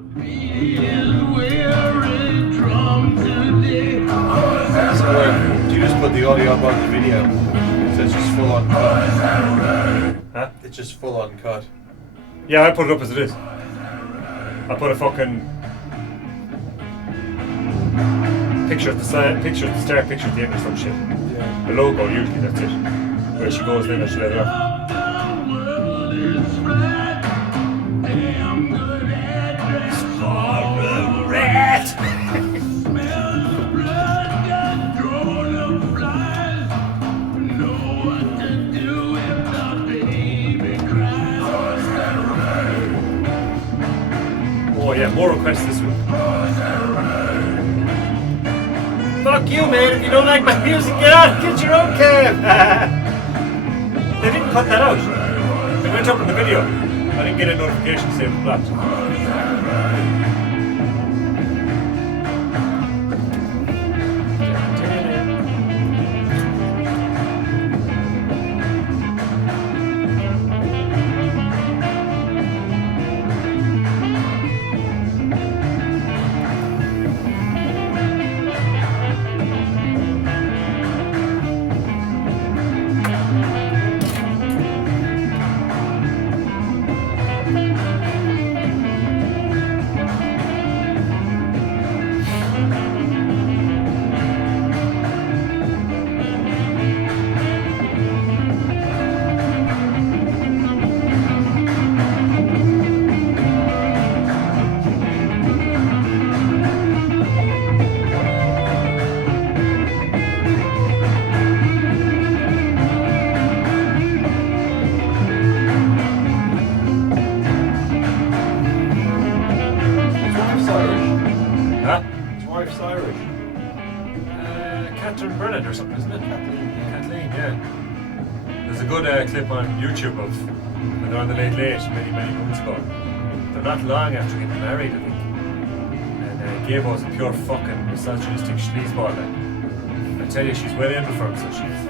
So do you just put the audio up on the video? So it's just full on cut? Huh? It's just full on cut. Yeah, I put it up as it is. I put a fucking picture at the start, picture at the end or some shit. Yeah. The logo, usually, that's it. Where she goes, then I should let her off. Oh yeah, more requests this week. Fuck you, man! If you don't like my music, get out! Get your own cab! They didn't cut that out. It went up in the video. I didn't get a notification saying it was blocked. Bernard or something, isn't it? Kathleen, yeah. There's a good clip on YouTube of when they're on the Late Late many months ago. They're not long after getting married, I think. And Gabo's a pure fucking misogynistic sleazeball. I tell you, she's well able for him, so she's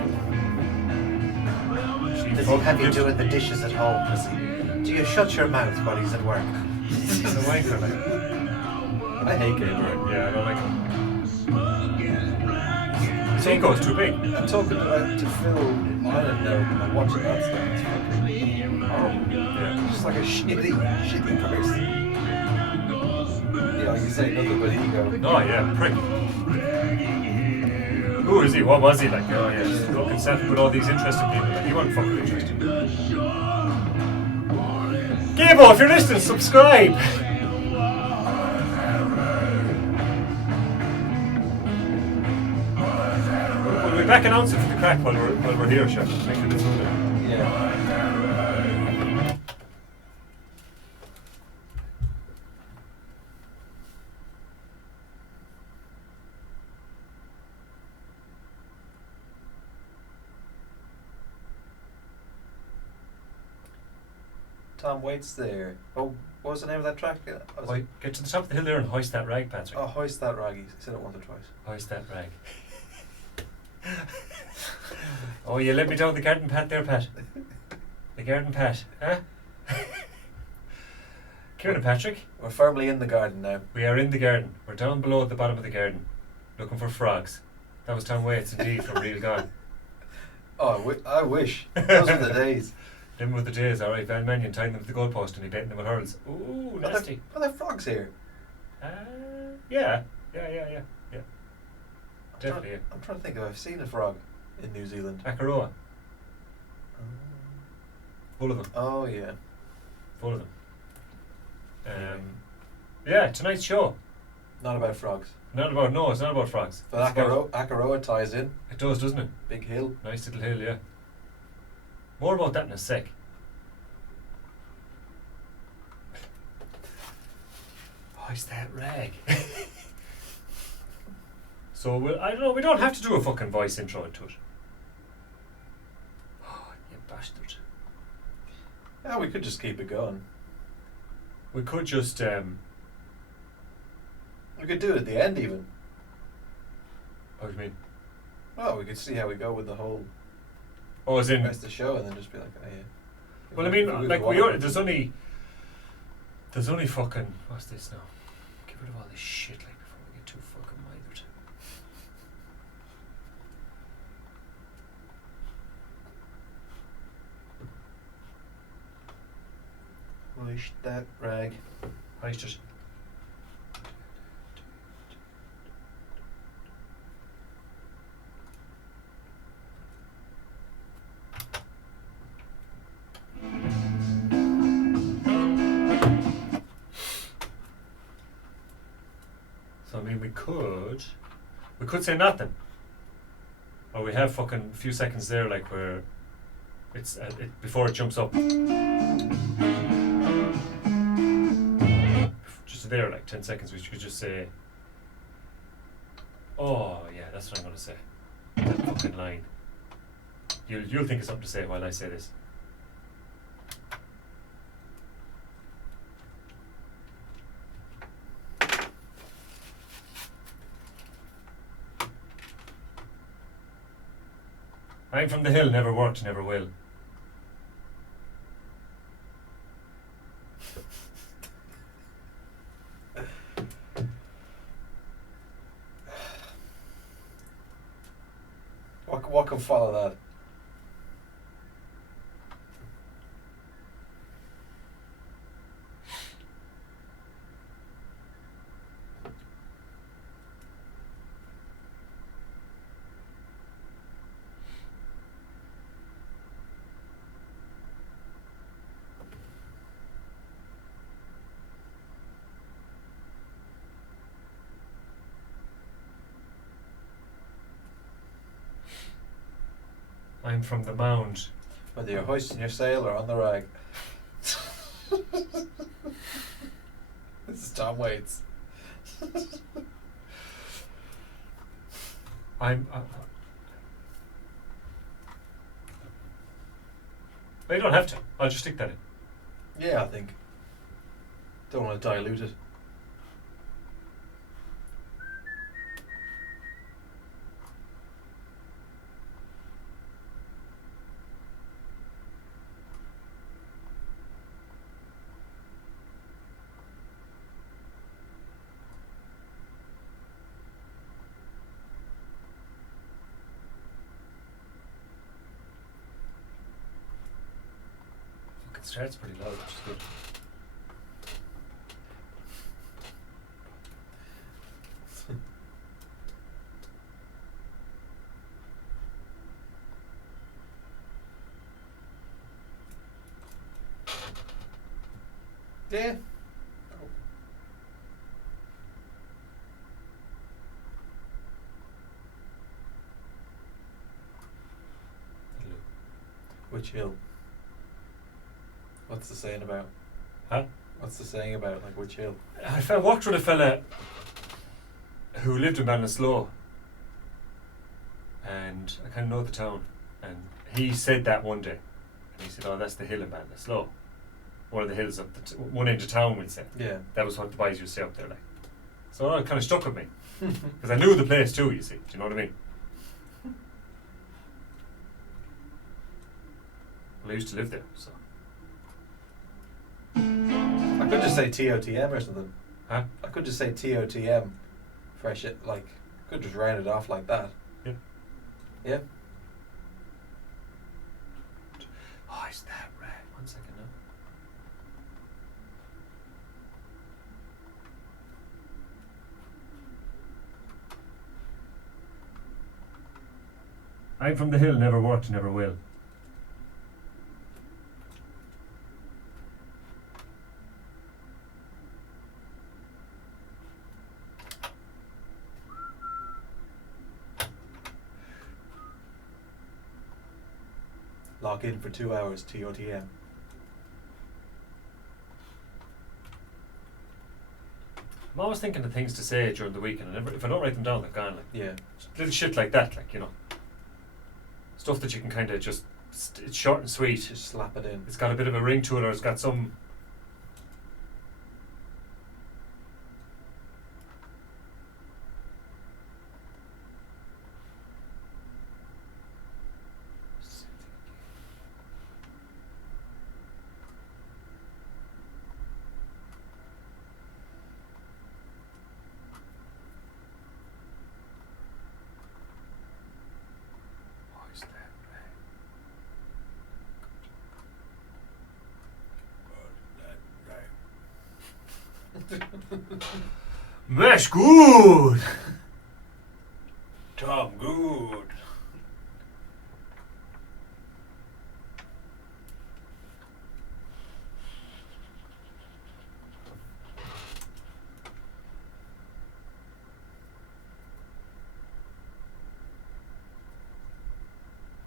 Does he have you doing the dishes at home? Do you shut your mouth while he's at work? He's a wanker, like. I hate Gabo. Yeah, I don't like him. His ego's too big. I'm talking about to Phil Island now, and I'm watching that stuff. It's fucking horrible. Yeah. Just like a shitty person. Yeah, like you say, nothing but ego. Oh yeah, prick. Who is he? What was he like? Oh yeah, just fucking settled with all these interesting people. Like, he wasn't fucking interesting. Gabo, if you're listening, subscribe! We'll be back announcing for the crack while we're here, Chef. Make it this one. Yeah. Tom Waits there. Oh, what was the name of that track? Get to the top of the hill there and hoist that rag, Patrick. Oh, hoist that rag. He said it once or twice. Hoist that rag. Oh, you let me down the garden path there, Pat. The garden path, huh? Kieran, Patrick. We're firmly in the garden now. We are in the garden. We're down below at the bottom of the garden, looking for frogs. That was Tom Waits, indeed, from Real Gone. Oh, I wish. Those were the days. Them were the days, alright. Van Mannion tying them to the goalpost and he baiting them with hurls. Ooh, nasty. Are there frogs here? Yeah. Definitely, I'm trying to think if I've seen a frog in New Zealand. Akaroa. Full of them. Oh, yeah. Full of them. Yeah, tonight's show. Not about frogs. It's not about frogs. But Akaroa ties in. It does, doesn't it? Big hill. Nice little hill, yeah. More about that in a sec. Hoist that rag. So, I don't know, we don't have to do a fucking voice intro into it. Oh, you bastard. Yeah, we could just keep it going. We could just, we could do it at the end even. What do you mean? Well, we could see how we go with the whole Oh, as in... rest of the show and then just be like, oh yeah. Well, I mean, like, there's only... There's only fucking... What's this now? Get rid of all this shit like before we get too fucking mithered. Push that rag. I just... So I mean, we could say nothing, or we have fucking a few seconds there, like where it's before it jumps up, just there, like 10 seconds. We could just say, "Oh yeah, that's what I'm gonna say." That fucking line. You'll think of something to say while I say this. I'm from the hill, never worked, never will. What can follow that? I'm from the mound. Whether you're hoisting your sail or on the rag. This is Tom Waits. I'm. Well, you don't have to. I'll just stick that in. Yeah, I think. Don't want to dilute it. It starts pretty loud, which is good. Yeah. Which hill? What's the saying about? Huh? What's the saying about, like, which hill? I worked with a fella who lived in Ballinasloe, and I kind of know the town, and he said that one day, and he said, "Oh, that's the hill in Ballinasloe, one of the hills up one end of town," we'd say. Yeah. That was what the boys used to say up there, like. So it kind of stuck with me, because I knew the place too. You see, do you know what I mean? Well, I used to live there, so. I could just say ToTM or something. Huh? I could just say ToTM. Fresh it, like, could just round it off like that. Yeah. Yeah. Oh, is that right? 1 second now. I'm from the hill, never worked, never will. Log in for 2 hours, ToTM. I'm always thinking of things to say during the week, and if I don't write them down, they're gone. Like, Yeah. little shit like that, like, you know. Stuff that you can kind of just, it's short and sweet. Just slap it in. It's got a bit of a ring to it, or it's got some... Mash good. Tom good.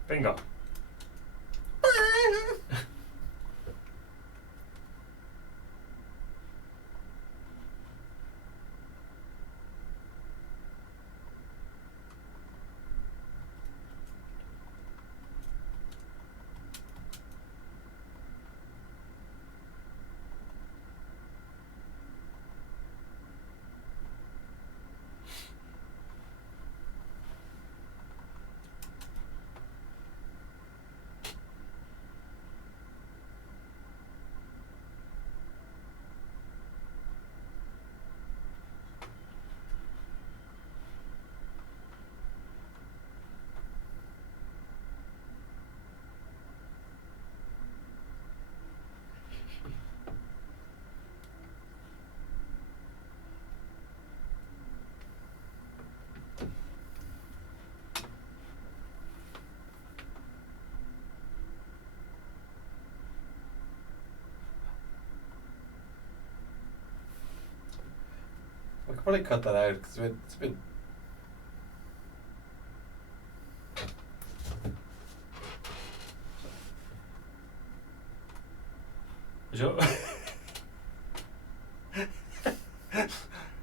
Bingo. We could probably cut that out because it's been.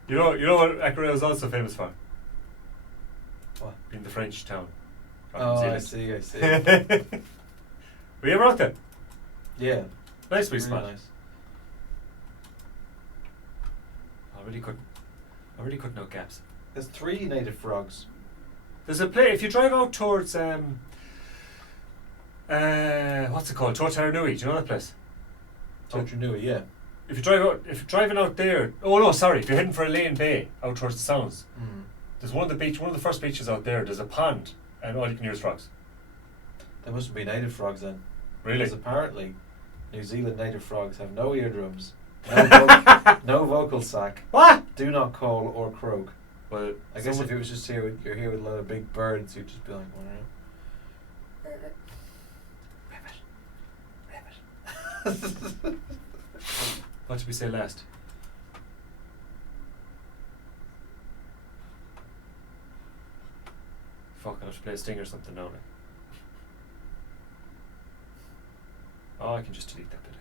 You know what Accra is also famous for? What? In the French town. Oh, I see. Were you ever out there? Yeah. Nice wee Really spot. nice. I really couldn't know gaps. There's 3 native frogs. There's a place, if you drive out towards, what's it called? Totarnui, do you know that place? Totarnui, yeah. If you're driving out there, oh no, sorry, if you're heading for Elaine Bay, out towards the Sounds, there's one of the first beaches out there, there's a pond, and all you can hear is frogs. There mustn't be native frogs then. Really? Because apparently, New Zealand native frogs have no eardrums, no vocal sac, What? do not call or croak. Well, I guess if it was just you're here with a lot of big birds, you'd just be like, Rabbit. What did we say last? Fuck, I have to play a sting or something now. Oh, I can just delete that bit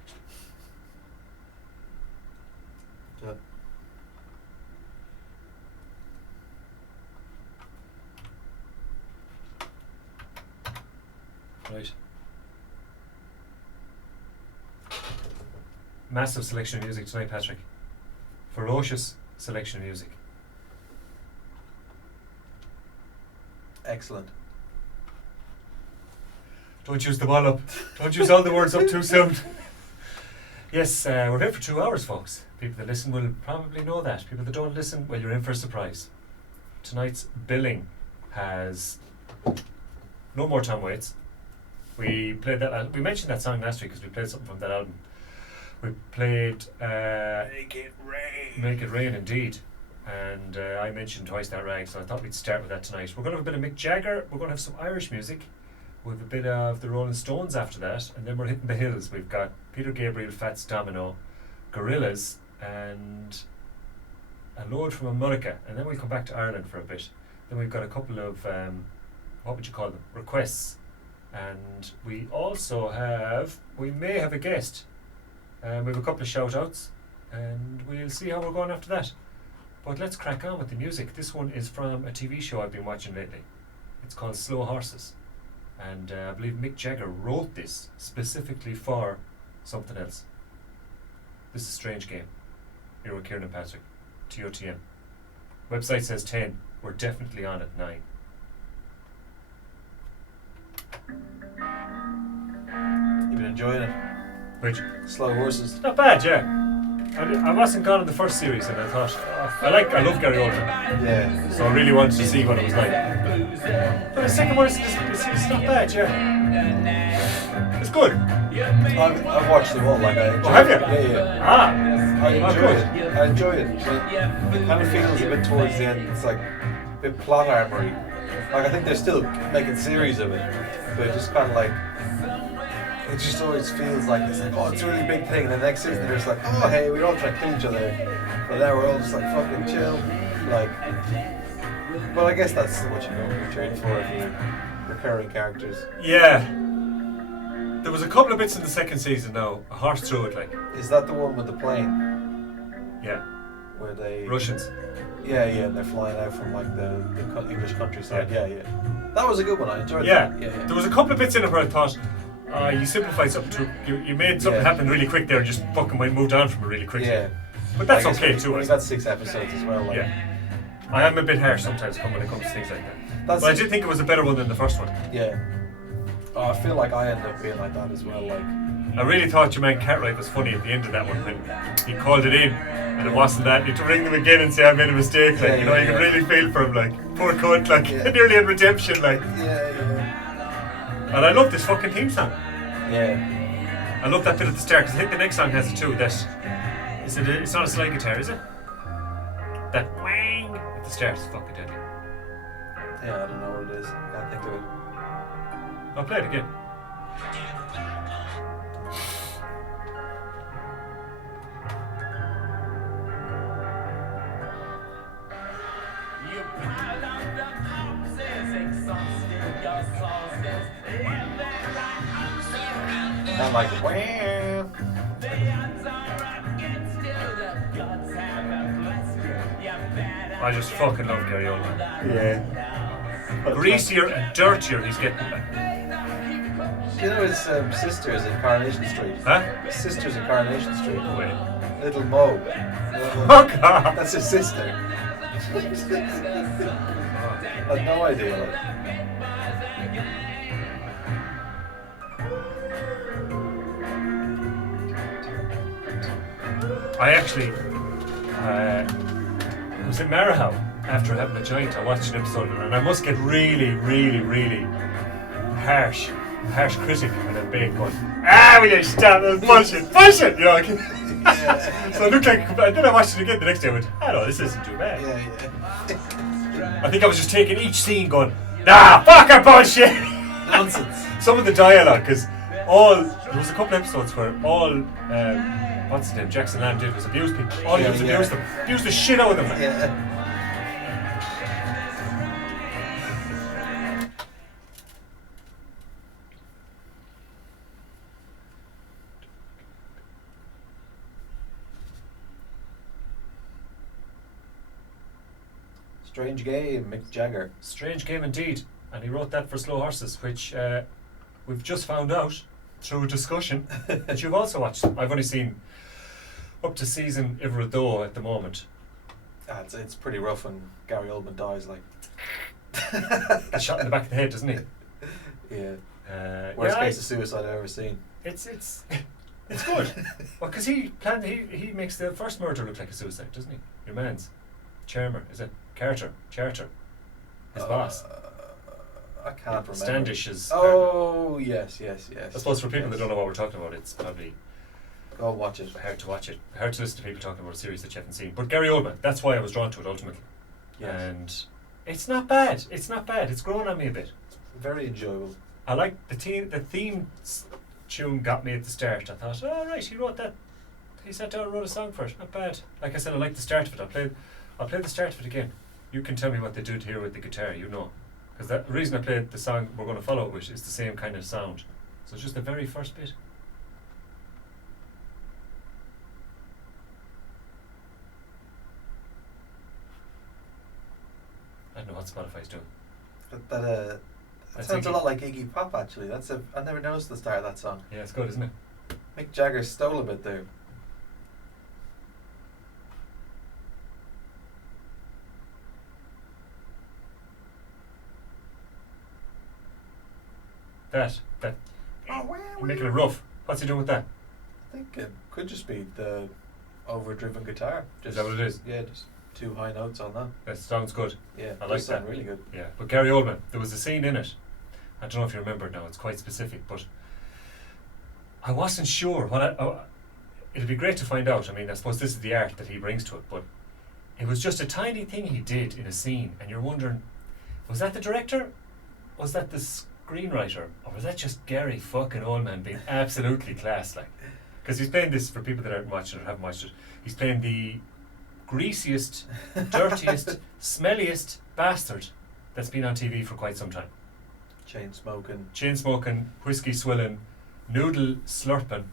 actually. Yeah. Right. Massive selection of music tonight, Patrick. Ferocious selection of music. Excellent. Don't use them all up. Don't use all the words up too soon. Yes, we're here for 2 hours, folks. People that listen will probably know that. People that don't listen, well, you're in for a surprise. Tonight's billing has no more Tom Waits. We played that. We mentioned that song last week because we played something from that album. We played Make It Rain. Make It Rain, indeed. And I mentioned Twice That Rag, so I thought we'd start with that tonight. We're going to have a bit of Mick Jagger. We're going to have some Irish music. We'll have a bit of the Rolling Stones after that. And then we're hitting the hills. We've got Peter Gabriel, Fats Domino, Gorillaz, and a load from America. And then we'll come back to Ireland for a bit. Then we've got a couple of, what would you call them, requests. And we also we may have a guest. We have a couple of shout outs. And we'll see how we're going after that. But let's crack on with the music. This one is from a TV show I've been watching lately. It's called Slow Horses. And I believe Mick Jagger wrote this specifically for something else. This is Strange Game. Here with Kieran and Patrick. ToTM. Website says 10. We're definitely on at 9. You've been enjoying it. Which? Slow Horses. Not bad, yeah. I wasn't gone in the first series, and I thought, I love Gary Oldman, Yeah. so I really wanted to see what it was like. But the second one is not bad, yeah. It's good. I've watched them all. Like I enjoy have you? it. Yeah. Ah, I enjoy it. I enjoy it. But it kind of feels a bit towards the end. It's like a bit plot armory. Like I think they're still making series of it, but it just kind of like it just always feels like it's like, oh, it's a really big thing, and the next season they're just like, oh, hey, we all try to kill each other, but now we're all just like fucking chill, like. But I guess that's what you're in for if you're recurring characters. Yeah. There was a couple of bits in the second season now. A horse through it, like. Is that the one with the plane? Yeah. Where they Russians. Yeah, and they're flying out from like the English countryside. Yeah. That was a good one. I enjoyed that. Yeah. There was a couple of bits in it where I thought, you simplified something you made something happen really quick there and just fucking moved on from it really quickly. Yeah. But that's okay too. We've got 6 episodes as well. Like. Yeah. I am a bit harsh sometimes when it comes to things like that. But I did think it was a better one than the first one. Yeah. Oh, I feel like I end up being like that as well. Like. I really thought your man Cartwright was funny at the end of that one when he called it in and it wasn't that. You had to ring them again and say I made a mistake. Like, you can really feel for him, like, poor cunt, like, nearly in redemption, like. Yeah. And I love this fucking theme song. Yeah. I love that bit at the start because I think the next song has it too. It's not a slide guitar, is it? That wang at the start is fucking deadly. Yeah, I don't know what it is. I can't think of it. I'll play it again. I'm like, wham. I just fucking love Gary Oldman. Yeah. Greasier and dirtier he's getting. You know his sisters in Coronation Street? Huh? His sisters in Coronation Street. Wait. Little Mo. Oh God! That's his sister. I had no idea. Like. I actually was in Marahow after having a joint. I watched an episode of it, and I must get really, really, really harsh critic when I'm big going, will you stop? That's bullshit! You know, like, so it looked like, and then I watched it again the next day and went, no, this isn't too bad. Yeah. I think I was just taking each scene going, nah, fucking bullshit! Nonsense. Some of the dialogue, because there was a couple episodes where all, what's his name, Jackson Lamb did was abuse people. All he did was abuse them. Abuse the shit out of them. Yeah. Strange game, Mick Jagger. Strange game indeed. And he wrote that for Slow Horses, which we've just found out through a discussion that you've also watched. I've only seen up to season Ivradoh at the moment. It's pretty rough when Gary Oldman dies, like. Gets shot in the back of the head, doesn't he? Yeah. Worst case of suicide I've ever seen. It's good. Well, because he makes the first murder look like a suicide, doesn't he? Your man's Charmer, is it? Charter, his boss. I can't remember. Standish is. Oh, yes. I suppose for people that don't know what we're talking about, it's probably. Go watch it. Hard to watch it. Hard to listen to people talking about a series that you haven't seen. But Gary Oldman, that's why I was drawn to it ultimately. Yes. And it's not bad. It's grown on me a bit. Very enjoyable. I like the theme tune got me at the start. I thought, oh right, he wrote that. He sat down and wrote a song for it. Not bad. Like I said, I like the start of it. I'll play the start of it again. You can tell me what they did here with the guitar, you know. Because the reason I played the song we're going to follow it with is the same kind of sound. So it's just the very first bit. I don't know what Spotify's doing. That sounds a lot like Iggy Pop, actually. I never noticed the start of that song. Yeah, it's good, isn't it? Mick Jagger stole a bit there. That. You're making it rough. What's he doing with that? I think it could just be the overdriven guitar. Is that what it is? Yeah, just 2 high notes on that. That sounds good. Yeah, I it like does sound that. really good. Yeah, but Gary Oldman, there was a scene in it. I don't know if you remember it now. It's quite specific, but I wasn't sure what it'd be great to find out. I mean, I suppose this is the art that he brings to it, but it was just a tiny thing he did in a scene, and you're wondering, was that the director? Was that the screenwriter? Or was that just Gary fucking Oldman being absolutely class, like? Because he's playing this, for people that aren't watching or haven't watched it, he's playing the greasiest, dirtiest, smelliest bastard that's been on TV for quite some time. Chain smoking, whiskey swilling, noodle slurping.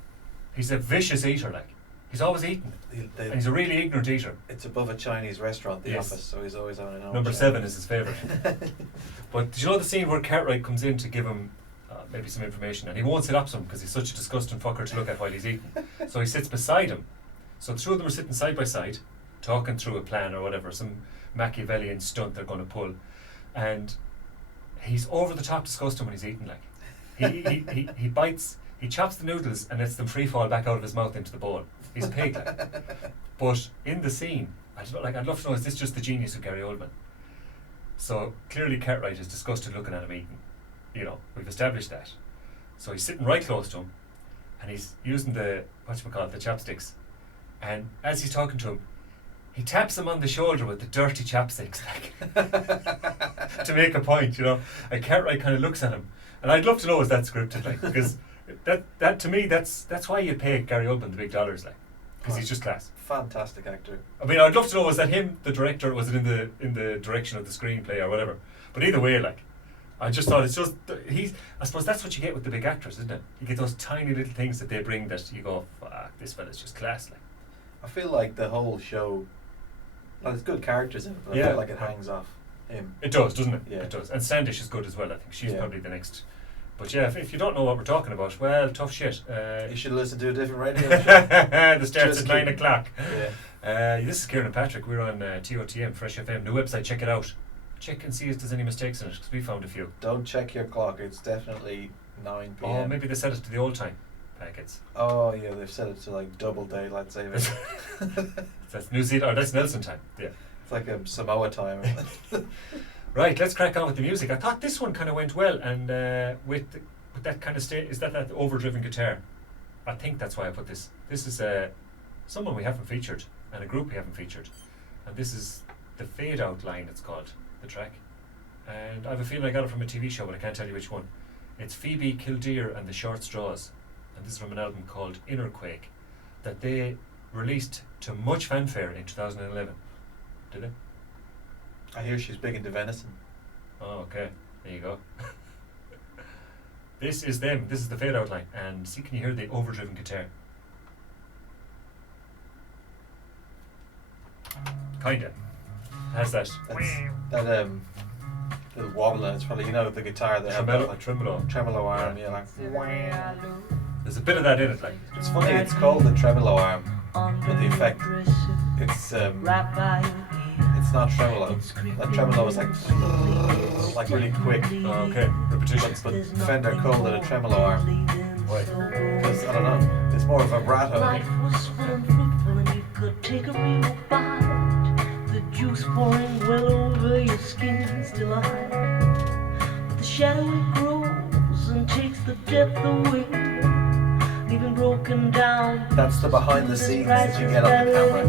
He's a vicious eater, like. He's always eating. And he's a really ignorant eater. It's above a Chinese restaurant, The Yes. Office, so he's always on an own. Number 7 is his favourite. But did you know the scene where Cartwright comes in to give him maybe some information, and he won't sit up to him because he's such a disgusting fucker to look at while he's eating. So he sits beside him. So the two of them are sitting side by side, talking through a plan or whatever, some Machiavellian stunt they're going to pull. And he's over the top disgusting when he's eating, like. He bites, he chops the noodles and lets them free fall back out of his mouth into the bowl. He's a pig, like. But in the scene, I'd love to know, is this just the genius of Gary Oldman? So clearly Cartwright is disgusted looking at him eating. You know, we've established that. So he's sitting right close to him, and he's using the chopsticks. And as he's talking to him, he taps him on the shoulder with the dirty chopsticks, like, to make a point, you know. And Cartwright kind of looks at him, and I'd love to know, is that scripted, like, because that to me, that's why you pay Gary Oldman the big dollars, like, because he's just class. Fantastic actor. I mean, I'd love to know, was that him, the director, was it in the direction of the screenplay or whatever? But either way, like, I just thought it's just I suppose that's what you get with the big actors, isn't it? You get those tiny little things that they bring that you go, fuck, this fella's just class, like. I feel like the whole show, there's good characters in it, but I feel like it hangs off him. It does, doesn't it? Yeah. It does. And Standish is good as well, I think. She's Yeah. probably the next. But yeah, if you don't know what we're talking about, well, tough shit. You should listen to a different radio show. The starts Just at 9 kidding. o'clock. Yeah. This is Kieran and Patrick. We're on ToTM, Fresh FM. New website, check it out. Check and see if there's any mistakes in it, because we found a few. Don't check your clock, it's definitely 9 p.m. Oh, maybe they set it to the old time packets. Oh yeah, they've set it to like double daylight savings. That's New Zealand, or that's Nelson time. Yeah. It's like a Samoa time. Right, let's crack on with the music. I thought this one kind of went well, and with that kind of is that overdriven guitar. I think that's why I put this. This is someone we haven't featured, and a group we haven't featured. And this is the Fade Out line, it's called, the track. And I have a feeling I got it from a TV show, but I can't tell you which one. It's Phoebe Kildare and the Short Straws. And this is from an album called Inner Quake, that they released to much fanfare in 2011. Did they? I hear she's big into venison. Oh, okay. There you go. This is them. This is the Fade Out line. And see, can you hear the overdriven guitar? Kinda. Has that That little wobble, and it's probably, you know, the guitar that have that, like, tremolo arm, yeah, like. There's a bit of that in it, like. It's funny, it's called the tremolo arm, but the effect, it's not tremolo. That tremolo is like really quick. Oh, okay. Repetition. But Fender called it a tremolo arm. Why? Because, I don't know, it's more vibrato. Life was full and fruitful and you could take a real bite. The juice pouring well over your skin still alive. But the shadow it grows and takes the depth away, leaving broken down. That's the behind the scenes that you get on the camera.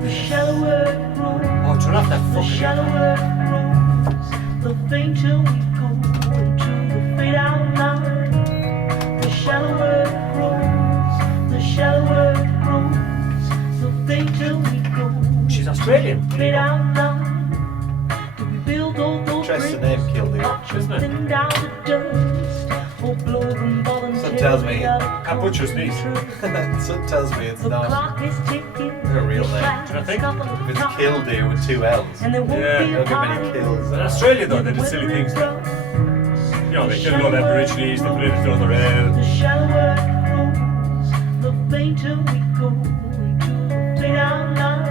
The shallower it grows. Oh, turn off that The fucking shallower it grows, the fainter we go into the fade out line. The shallower it grows, the shallower it grows, the fainter we go. She's Australian. Fade out line. Do we build all those Interesting bridges? name, Kildare. Knock Isn't it? them down to dust, or blow them voluntarily tells me out of Cat Butcher's niece. Something tells me it's The not clock is ticking. her real name. Do you think? If it's Kildare with 2 L's. And there won't Yeah, be a Don't get many party kills. In Australia, though, they did silly things. Like, you know, they killed all the Aborigines, they put it into other The shallower it grows, the fainter we go into the fade out line.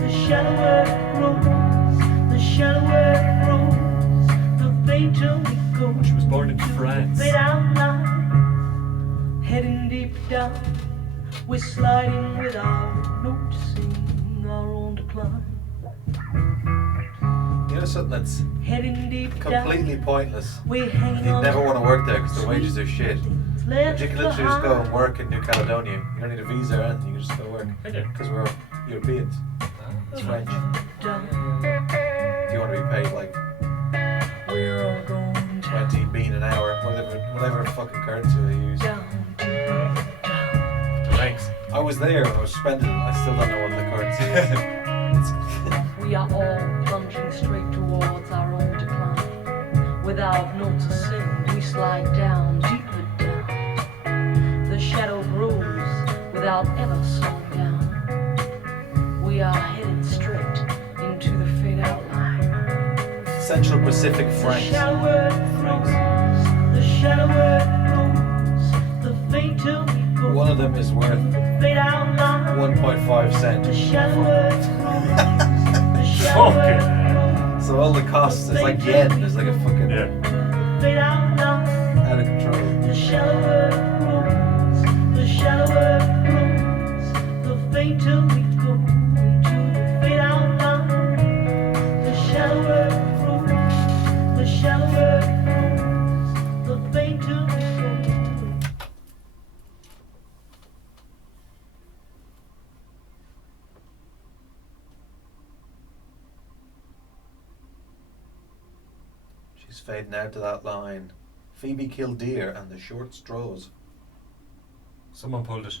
The shallower it grows, the shallower it grows, the fainter we go. She was born in France. Fade out line, heading deep down, We're sliding without noticing our own decline. You know something that's Heading deep completely down. pointless? We're hanging You'd on. never want to work there because the wages are shit. Things But left you can literally just go and behind. work in New Caledonia. You don't need a visa or anything, you can just go work. Can you? Because we're Europeans. It's French. If you want to be paid like We're all going 20 bean an hour, whatever fucking currency they use. down to down. Thanks. I was there, I was spending it, I still don't know what the currency is. We are all plunging straight towards our own decline. Without noticing, we slide down, deeper down. The shadow grows without ever slowing down. We are headed straight into the fade out line. Central Pacific The francs. shallower it grows, the shallower it grows, the fainter we go. One of them is worth Fade out line. 1.5 The cent. shallower it grows, the shallower Fucking it grows. So all the costs, it's like yen, there's like a fucking Yeah. Fade out line. out of control. The shallower it grows, the shallower it grows, the fainter we go into the fade out line. The shallower it grows, the shallower it grows, the fainter we go. She's fading out to that line. Phoebe Kildare and the Short Straws. Someone pulled it.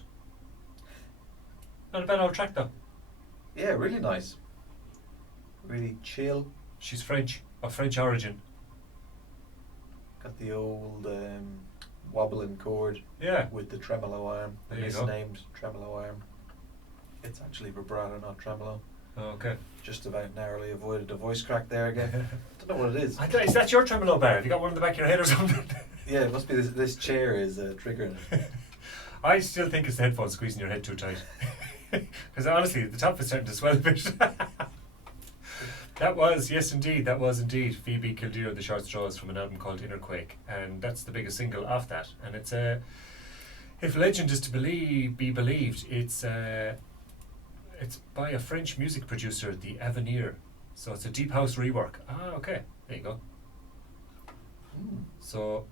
Not a bad old track though. Yeah, really nice. Really chill. She's French, of French origin. Got the old wobbling chord Yeah. with the tremolo arm. The There you go. misnamed tremolo arm. It's actually vibrato, not tremolo. Oh, okay. Just about narrowly avoided a voice crack there again. Don't know what it is. Is that your tremolo bar? Have you got one in the back of your head or something? Yeah, it must be this chair is triggering it. I still think it's the headphones squeezing your head too tight. Because honestly, the top is starting to swell a bit. That was indeed Phoebe Kildare, The Short Straws, from an album called Inner Quake, and that's the biggest single off that. And it's if legend is to be believed, it's by a French music producer, the Avenir. So it's a deep house rework. Ah, okay, there you go. So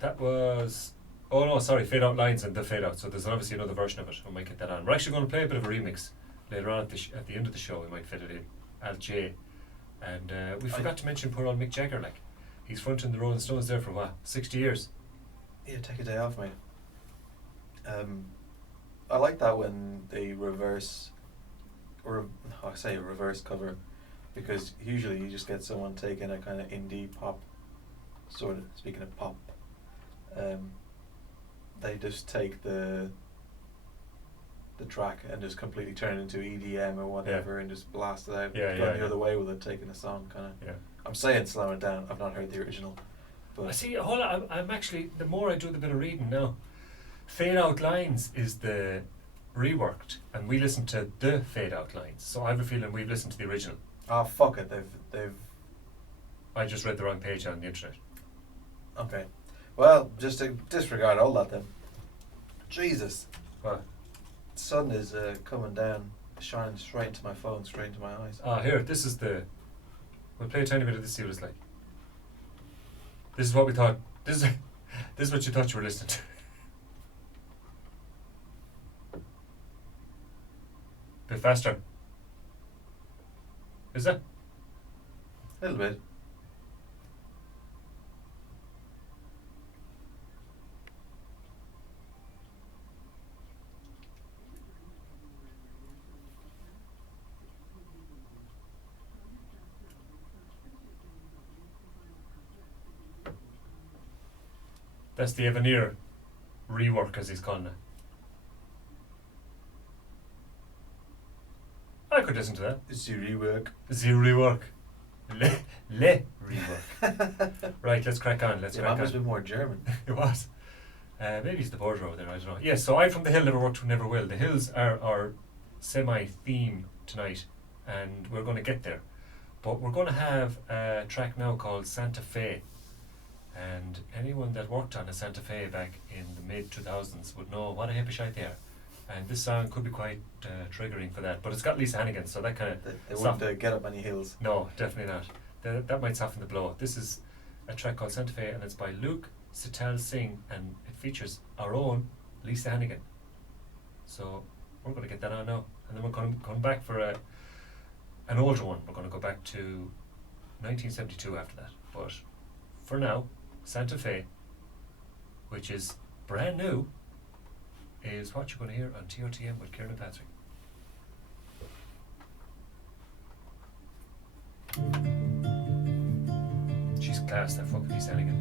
that was. Oh no, sorry, Fade Out Lines and The Fade Out. So there's obviously another version of it. We might get that on. We're actually going to play a bit of a remix later on at the end of the show. We might fit it in. Al J. And we forgot to mention poor old Mick Jagger. Like, he's fronting the Rolling Stones there for what, 60 years. Yeah, take a day off, mate. I like that when they reverse, or I say a reverse cover, because usually you just get someone taking a kind of indie pop, sort of, speaking of pop, they just take the track and just completely turn it into EDM or whatever and just blast it out. Going the other way with it, taking a song kind of. Yeah. I'm saying slow it down. I've not heard the original. I But see. Hold on. I'm actually, the more I do the bit of reading now, Fade Out Lines is the reworked, and we listen to the Fade Out Lines. So I have a feeling we've listened to the original. oh fuck it, they've I just read the wrong page on the internet. okay. Well, just to disregard all that then. Jesus. What? Sun is coming down, shining straight into my phone, straight into my eyes. Here, this is the. We'll play a tiny bit of this, see what it's like. This is what we thought. This is what you thought you were listening to. Bit faster. Is that? A little bit. That's the Avenir rework, as he's calling it. I could listen to that. It's your rework. The rework. Le rework. Right, let's crack on. Let's Yeah, crack mine was a on. bit more German. It was. Maybe it's the border over there, I don't know. Yes, so I'm from the Hill, never worked, never will. The Hills are our semi-theme tonight, and we're going to get there. But we're going to have a track now called Santa Fe. And anyone that worked on a Santa Fe back in the mid-2000s would know what a hippie shite they are. And this song could be quite triggering for that. But it's got Lisa Hannigan, so that kind of... They wouldn't get up any hills. No, definitely not. That might soften the blow. This is a track called Santa Fe, and it's by Luke Sital Singh, and it features our own Lisa Hannigan. So we're going to get that on now. And then we're going to come back for an older one. We're going to go back to 1972 after that. But for now, Santa Fe, which is brand new, is what you're going to hear on ToTM with Kieran and Patrick. She's class, that fucking Lisa Hannigan.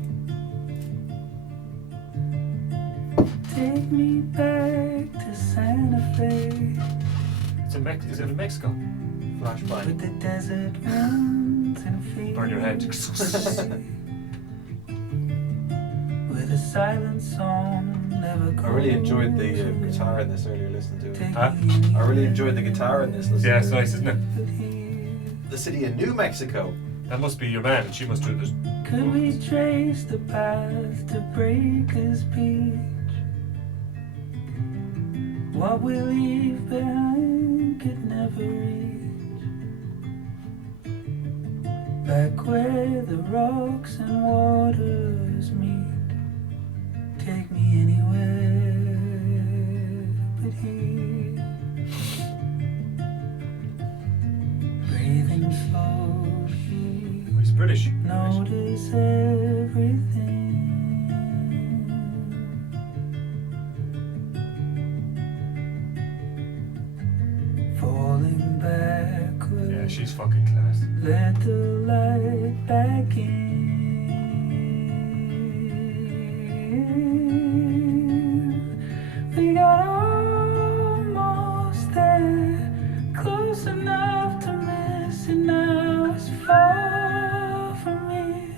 Take me back to Santa Fe. It's in is it in Mexico? Flashback. With the desert winds and fields. Burn your head. With a silent song never I really enjoyed the guitar in this earlier listening to it. Huh? I really enjoyed the guitar in this listening Yeah, it's to nice, isn't it? The city of New Mexico. That must be your man, and she must do this. Could we trace the path to Breaker's Beach? What we leave behind could never reach. Back where the rocks and waters meet. Take me anywhere but here. Breathing slowly. Oh, he's British. Notice everything. Falling backward. Yeah, she's fucking class. Let the light back in. We got almost there, close enough to miss it. Now it's far from here.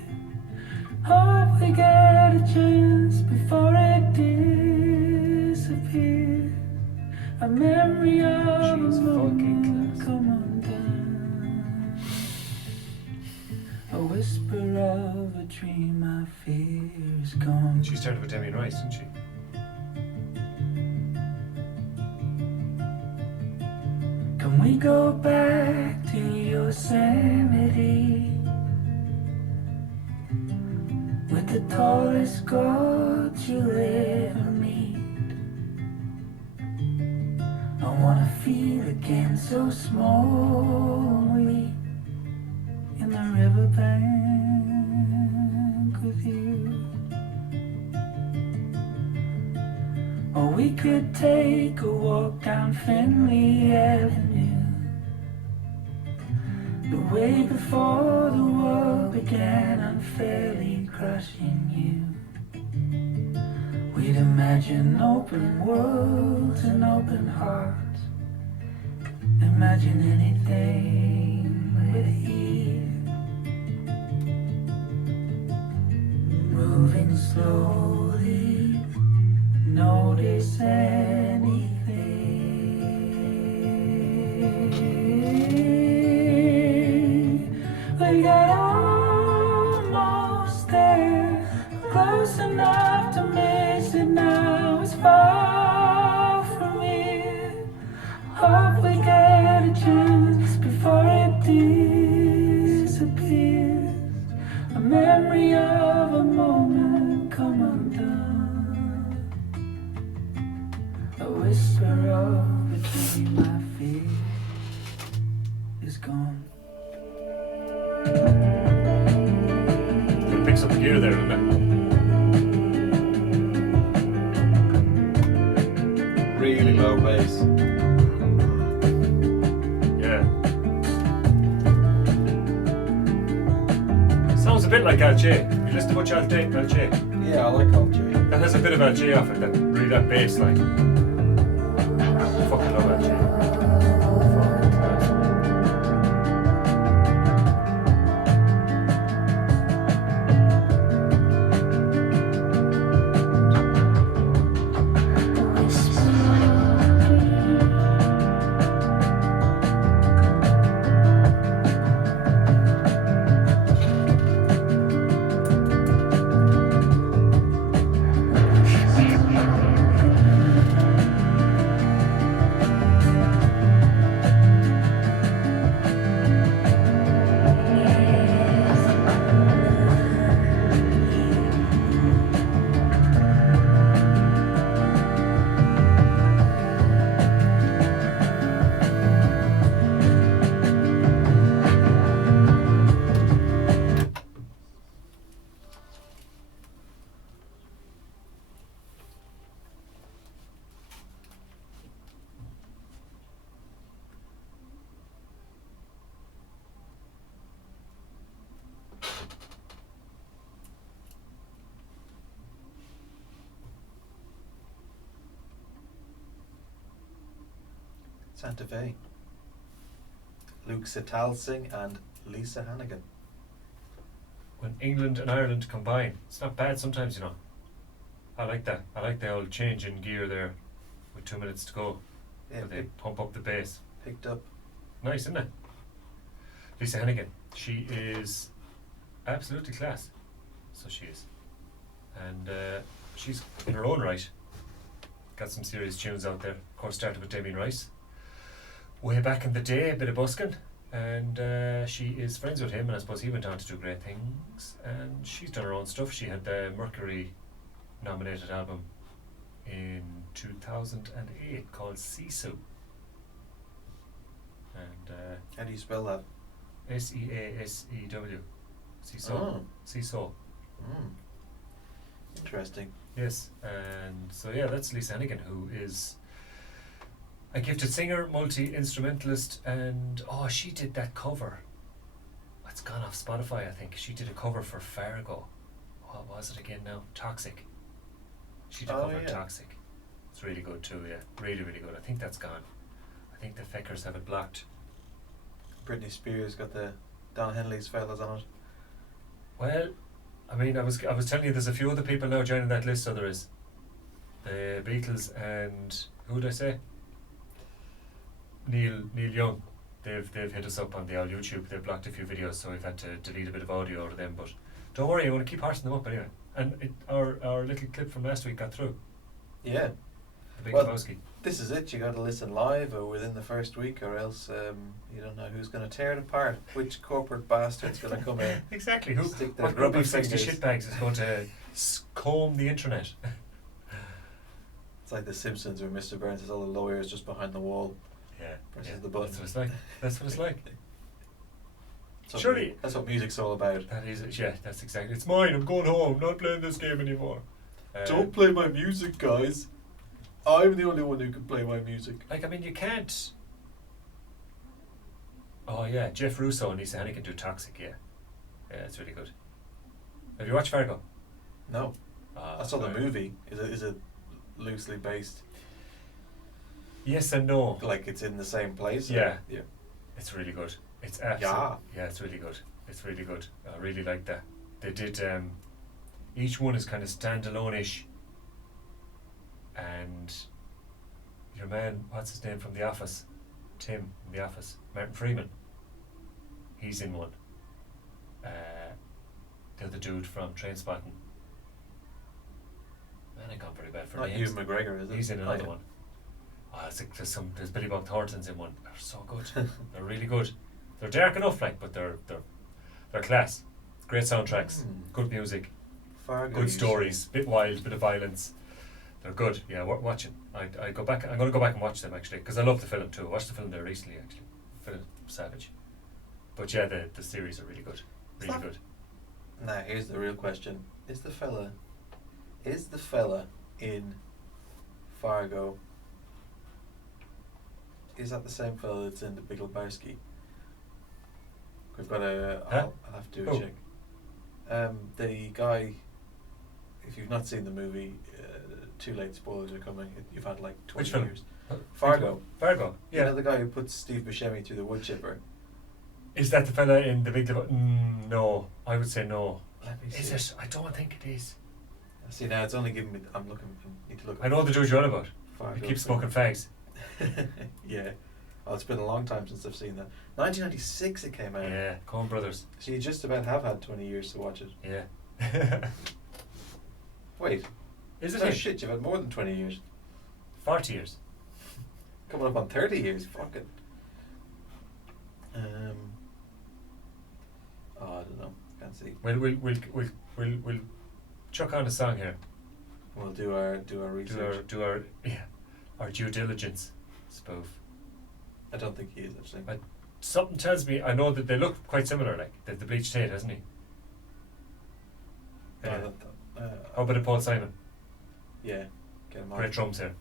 Hope we get a chance before it disappears. A memory of She's a fucking moment class. come undone. A whisper of a dream I fear is gone. She's turned with Demi Rice, isn't she? Can we go back to Yosemite with the tallest gods you'll ever meet? I wanna feel again so small and weak in the riverbank with you. Or we could take a walk down Findlay Avenue, the way before the world began unfairly crushing you. We'd imagine open worlds and open hearts. Imagine anything with ease. Moving slowly, notice anything. We got almost there, close enough to miss it. Now it's far from here. Hope we get a chance before it disappears. A memory of a moment come undone. A whisper of a dream I fear is gone. It picks up the gear there, doesn't it? Really low bass. Yeah. Sounds a bit like Al J. You listen to much Al J? Yeah, I like Alt J. That has a bit of Al J off it, that bass line. Fucking love Al J. Fucking class. Santa Fe. Luke Sitalsing and Lisa Hannigan. When England and Ireland combine, it's not bad sometimes, you know. I like that. I like the old change in gear there with 2 minutes to go. Yeah, Where they pump up the bass. picked up. Nice, isn't it? Lisa Hannigan. She is absolutely class. So she is. And she's in her own right. Got some serious tunes out there. Of course, started with Damien Rice. Way back in the day, a bit of busking. And she is friends with him, and I suppose he went on to do great things. And she's done her own stuff. She had the Mercury nominated album in 2008 called Sisu. And How do you spell that? Seasew. Sisu. Oh. Sisu. Mm. Interesting. Yes, and so yeah, that's Lisa Hannigan, who is a gifted singer, multi-instrumentalist, and she did that cover. It's gone off Spotify, I think. She did a cover for Fargo. What was it again now? Toxic. She did a cover of Toxic. It's really good too, yeah. Really, really good. I think that's gone. I think the Feckers have it blocked. Britney Spears got the Don Henley's fellas on it. Well, I mean, I was telling you, there's a few other people now joining that list. So there is the Beatles and who would I say? Neil Young. They've hit us up on the old YouTube. They've blocked a few videos, so we've had to delete a bit of audio out of them. But don't worry, I want to keep horsing them up anyway. And our little clip from last week got through. Yeah. The Big Well, Lebowski. This is it. You got to listen live or within the first week, or else you don't know who's going to tear it apart. Which corporate bastard's going to come in? Exactly. Stick their What group grubby of 60 fingers. shitbags is going to comb the internet? It's like The Simpsons, where Mr. Burns has all the lawyers just behind the wall. Yeah. Presses the button. That's what it's like. That's what it's like. Surely that's what music's all about. That is, yeah, that's exactly. It's mine. I'm going home. I'm not playing this game anymore. Don't play my music, guys. I'm the only one who can play my music. Like, I mean, you can't. Oh yeah, Jeff Russo and Lisa Hannigan do Toxic. Yeah, it's really good. Have you watched Fargo? No, I saw the movie. Is it loosely based? Yes and no. Like it's in the same place? Yeah. Yeah. It's really good. It's absolutely. Yeah, it's really good. It's really good. I really like that. They did. Each one is kind of standalone-ish. And your man, what's his name from The Office? Tim in The Office. Martin Freeman. He's in one. The other dude from Trainspotting. Man, I got very bad for Not names. Ewan McGregor, is it? He's in another one. There's Billy Bob Thornton's in one. They're so good. They're really good. They're dark enough, like, but they're class. Great soundtracks, good music, Fargo, good stories, bit wild, bit of violence. They're good. Yeah, watch it. I go back. I'm going to go back and watch them actually, because I love the film too. I watched the film there recently actually. Film savage. But yeah, the series are really good. Really good. Now here's the real question: Is the fella in Fargo? Is that the same fella that's in The Big Lebowski? We've got I'll have to do a check. The guy. If you've not seen the movie, too late. Spoilers are coming. You've had like 20 Which film? years. Fargo. Fargo. Yeah. You know the guy who puts Steve Buscemi through the wood chipper. Is that the fella in The Big Lebowski? No, I would say no. Let me see. Is it? I don't think it is. See now, it's only giving me. I'm looking. I need to look. I know the dude you're on about. Fargo He keeps film. smoking fags. Yeah. Oh, it's been a long time since I've seen that. 1996 it came out. Yeah, Coen Brothers. So you just about have had 20 years to watch it. Yeah. Wait. Is it Oh him? shit, you've had more than 20 years. 40 years. Coming up on 30 years, fuck it. I don't know. Can't see. We'll chuck on a song here. We'll do our research. Do our our due diligence spoof. I don't think he is actually. Something tells me, I know that they look quite similar, like the bleached Tate, hasn't he? No, Yeah. How about a Paul Simon? yeah. Get him on. Great drums here.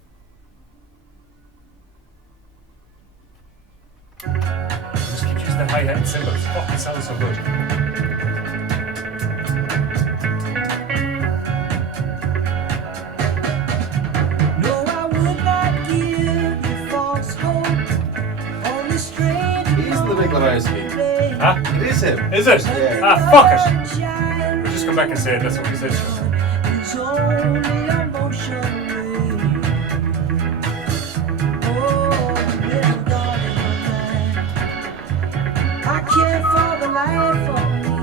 Just keep using the hi-hat and cymbals. Fuck, it sounds so good. No, I would not give you false hope. him. Is it? Yeah. Ah, fuck it. We'll just come back and say it. That's what we said. Sure. It's only emotionally. Oh, little darling of mine, I care for the life of me.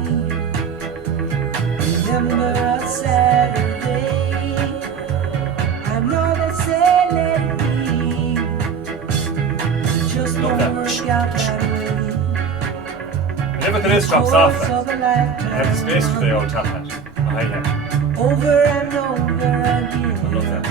Remember a Saturday. I know they say let it be. It just Love don't that. work out that way. Whenever the list drops off, Course you of a have lifetime. the space for the old top hat. A high hat. Over and over I again. love that.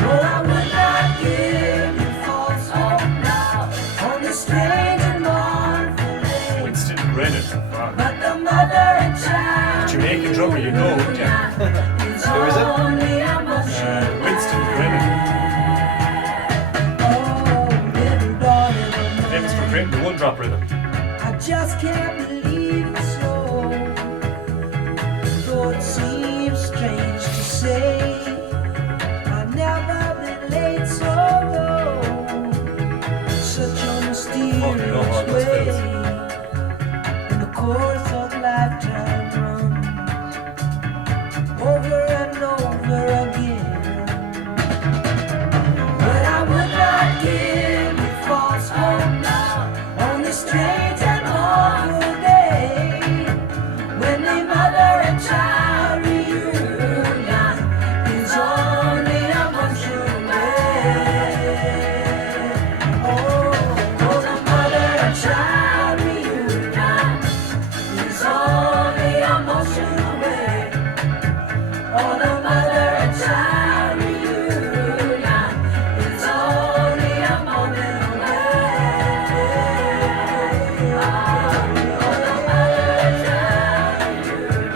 No, I would not give you false hope now on this strange and mournful day. Winston Brennan. Fuck. But the mother and child Jamaican drummer, you know, wouldn't you? is Who is it? only emotion. Winston Brennan. Oh, little darling of Famous for mine, creating the one drop rhythm. I just can't believe it's so. Though it seems strange to say, I've never been late so low. Such a mysterious how that way. feels. And the course of lifetime runs over and over again. But I would not give you false hope now on this strange and awful day when the mother and child reunion is only a month away. Oh, the mother and child reunion is only a month away. Oh, the mother and child reunion is only a moment away. Oh, the mother and child reunion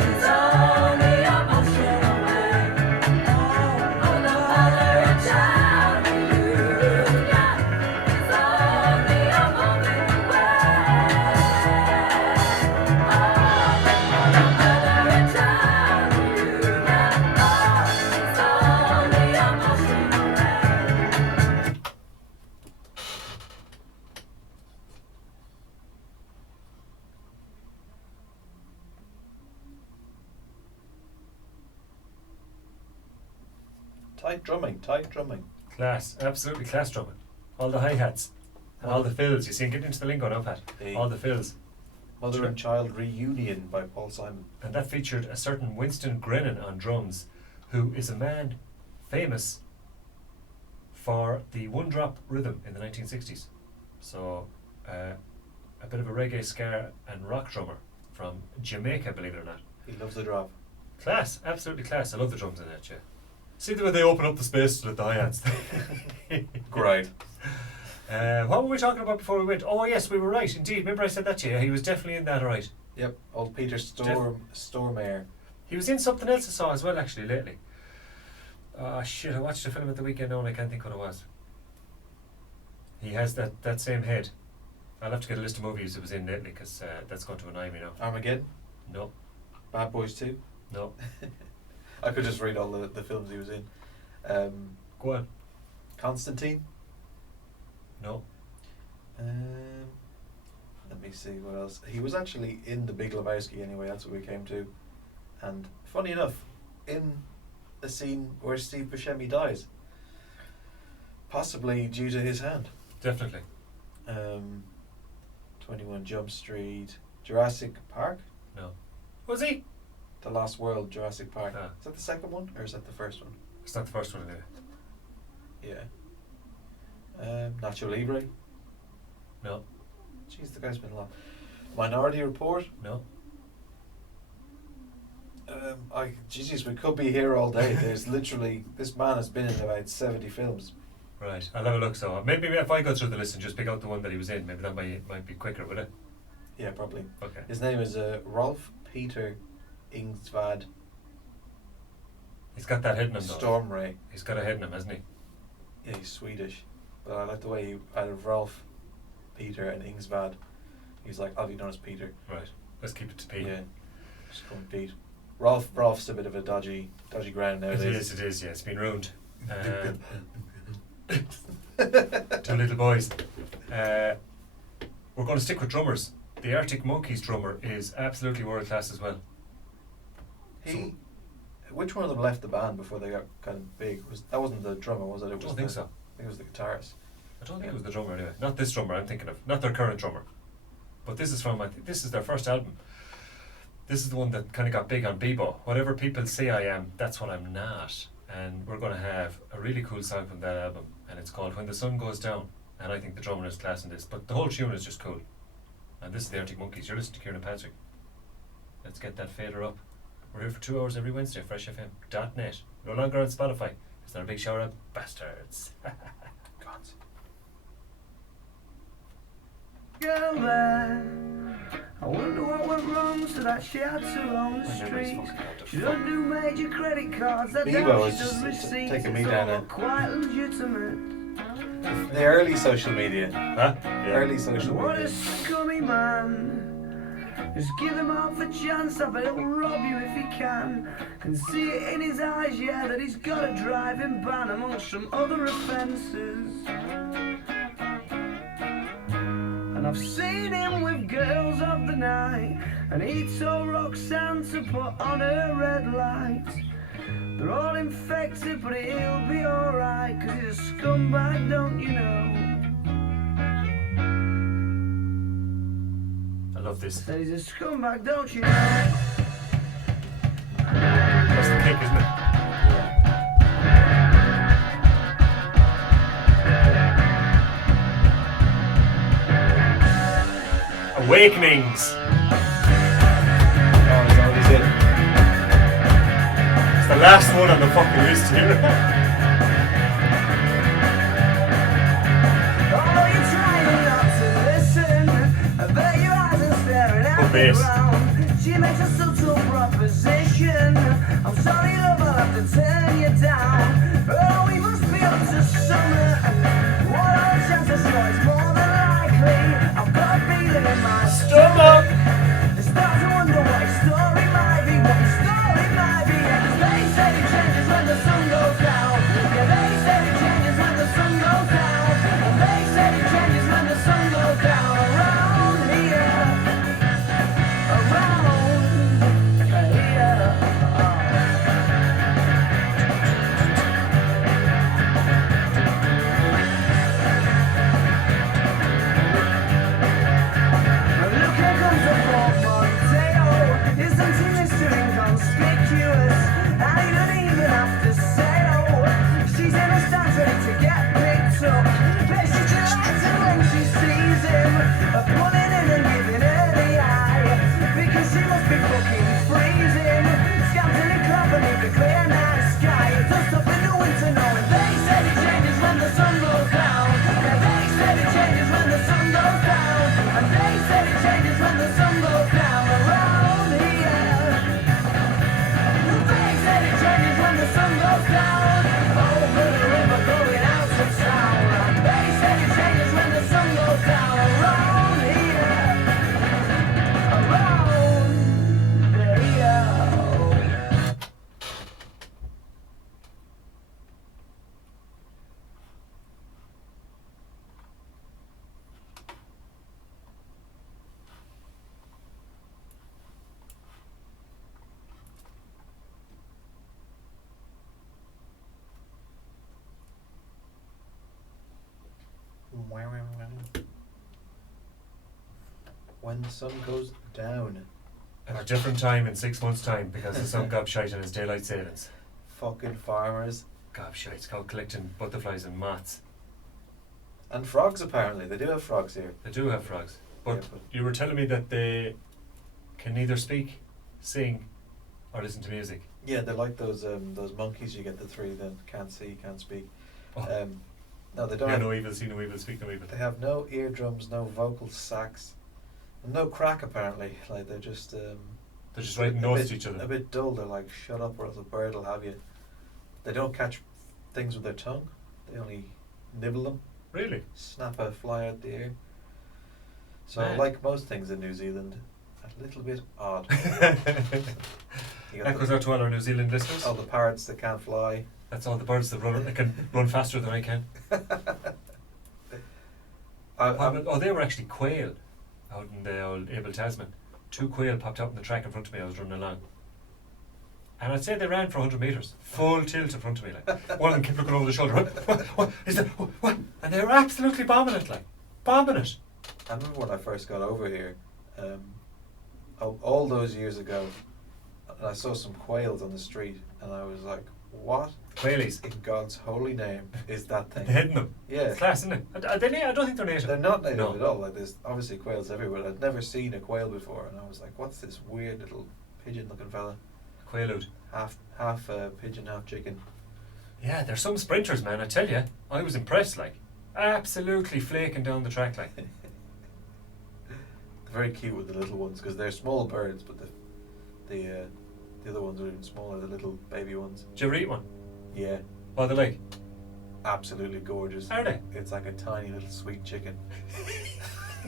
is only a moment away. Oh, the mother and child reunion is only a moment away. Tight drumming, tight drumming. Class. Absolutely class drumming. All the hi-hats. And all the fills. You see, get into the lingo now, Pat. Hey. All the fills. Mother and Child Reunion by Paul Simon. And that featured a certain Winston Brennan on drums, who is a man famous for the one-drop rhythm in the 1960s. So, a bit of a reggae, ska and rock drummer from Jamaica, believe it or not. He loves the drop. Class, absolutely class. I love the drums in that, yeah. See the way they open up the space to let the hi-hats. Great. What were we talking about before we went? Oh yes, we were right, indeed. Remember I said that to you? He was definitely in that, alright. Yep, old Peter Stormare. He was in something else I saw as well, actually, lately. Oh shit, I watched a film at the weekend now and I can't think what it was. He has that same head. I'll have to get a list of movies it was in lately because that's going to annoy me now. Armageddon. No, Bad Boys 2. no. I could just read all the films he was in. Go on. Constantine. No. Let me see what else. He was actually in The Big Lebowski anyway, that's what we came to. And funny enough, in a scene where Steve Buscemi dies. Possibly due to his hand. Definitely. 21 Jump Street. Jurassic Park? No. Was he? The Lost World, Jurassic Park. Ah. Is that the second one or is that the first one? It's not the first one anyway. Yeah. Nacho Libre. No. Jeez, the guy's been a lot. Minority Report. No. Jesus, we could be here all day. There's literally, this man has been in about 70 films. Right, I'll have a look. So maybe if I go through the list and just pick out the one that he was in, maybe that might be quicker, would it? Yeah, probably. Okay. His name is Rolf Peter Ingsvad He's got that hidden him though. Stormray. He's got a head in him, hasn't he? Yeah, he's Swedish. But I like the way out of Rolf Peter and Ingsvad, he's like, I'll be known as Peter. Right. Let's keep it to Pete. Yeah. Just call him Pete. Rolf's a bit of a dodgy ground nowadays. It is, yeah. It's been ruined. Two little boys. we're going to stick with drummers. The Arctic Monkeys drummer is absolutely world class as well. Which one of them left the band before they got kind of big? That wasn't the drummer, was it? I don't think so. I think it was the guitarist. I don't think it was the drummer anyway. Not this drummer I'm thinking of. Not their current drummer. But this is from, I think this is their first album. This is the one that kind of got big on Bebo. Whatever people say I am, that's what I'm not. And we're going to have a really cool song from that album. And it's called When the Sun Goes Down. And I think the drummer is class in this. But the whole tune is just cool. And this is the Arctic Monkeys. You're listening to Kieran and Patrick. Let's get that fader up. We're here for 2 hours every Wednesday, freshfm.net. No longer on Spotify. It's not a big shout out, bastards. Gods. Girl there, I wonder what went wrong so that she had to roam the streets. She don't do major credit cards, that Bebo damn is she does just receipts. taking me It's down all a- quite legitimate. The early social media. Huh? Early social What media. a scummy man. Just give him half a chance, I bet he'll rob you if he can. Can see it in his eyes, yeah, that he's got a driving ban amongst some other offences. And I've seen him with girls of the night, and he told Roxanne to put on her red light. They're all infected, but he'll be alright, 'cause he's a scumbag, don't you know? I love this. Said he's a scumbag, don't you know? That's the kick, isn't it? Awakenings. Oh, he's in. It's the last one on the fucking list here. Although you're trying not to listen, I bet your eyes are staring at Good the bass. ground. She makes a subtle proposition. I'm sorry, love, I'll have to turn you down. Oh, we must be up to summer. What are the chances? Sure, it's more than likely. I've got a feeling in my stomach. I start to wonder what his story might be. What his story might be. Yeah, 'cause they say it changes when the sun goes down. Yeah, they say it changes when the sun goes down. And they say it changes when the sun goes down. Around here. Around here. Look, here comes a portmanteau. Isn't he Mr. Inconspicuous? I don't even have to say no. She's in a stance ready to get picked up. Bet she delights it when she sees him. Pulling in and giving her the eye. Because she must be fucking freezing. Scouting and crap beneath the clear night sky. It does stuff in the winter knowing they said it changes when the sun goes down. Yeah, they said it changes when the sun goes down. And they said it changes when the sun goes down around here. They said it changes when the sun goes down over the river going out to town. And they said it changes when the sun goes down around here. Around here. When the sun goes down. At a different time in 6 months' time because the sun gobshite and his daylight savings. Fucking farmers. Gobshite, it's called collecting butterflies and moths. And frogs, apparently. They do have frogs here. They do have frogs. But Yeah, but- you were telling me that they can neither speak, sing, or listen to music. Yeah, they're like those monkeys you get the three that can't see, can't speak. Oh. No, they don't Hear have, no evil, see no evil, speak no evil. they have no eardrums, no vocal sacs, and no crack apparently. Like they're just They're just writing notes to each a other. bit dull. They're like, shut up or else a bird will have you. They don't catch things with their tongue. They only nibble them, Really? snap a fly out the ear. So Man. like most things in New Zealand, a little bit odd. You That got goes out to all our New Zealand listeners. all the parrots that can't fly. That's all the birds that run. They can run faster than I can. They were actually quail out in the old Abel Tasman. 2 quail popped up in the track in front of me. I was running along. And I'd say they ran for 100 metres, full tilt in front of me. Like one of them kept looking over the shoulder. What is that? What? And they were absolutely bombing it, like bombing it. I remember when I first got over here, all those years ago, and I saw some quails on the street, and I was like, "What? Quailies. In God's holy name is that thing?" They're hitting them. Yeah. It's class, isn't it? I don't think they're native. They're not native No. at all. Like there's obviously quails everywhere. I'd never seen a quail before, and I was like, "What's this weird little pigeon-looking fella? Quaalude. Half pigeon, half chicken." Yeah, they're some sprinters, man. I tell you, I was impressed. Like, absolutely flaking down the track, like. They're very cute with the little ones because they're small birds, but the other ones are even smaller. The little baby ones. Did you ever eat one? Yeah. Oh, they're like. Absolutely gorgeous. Are they? It's like a tiny little sweet chicken.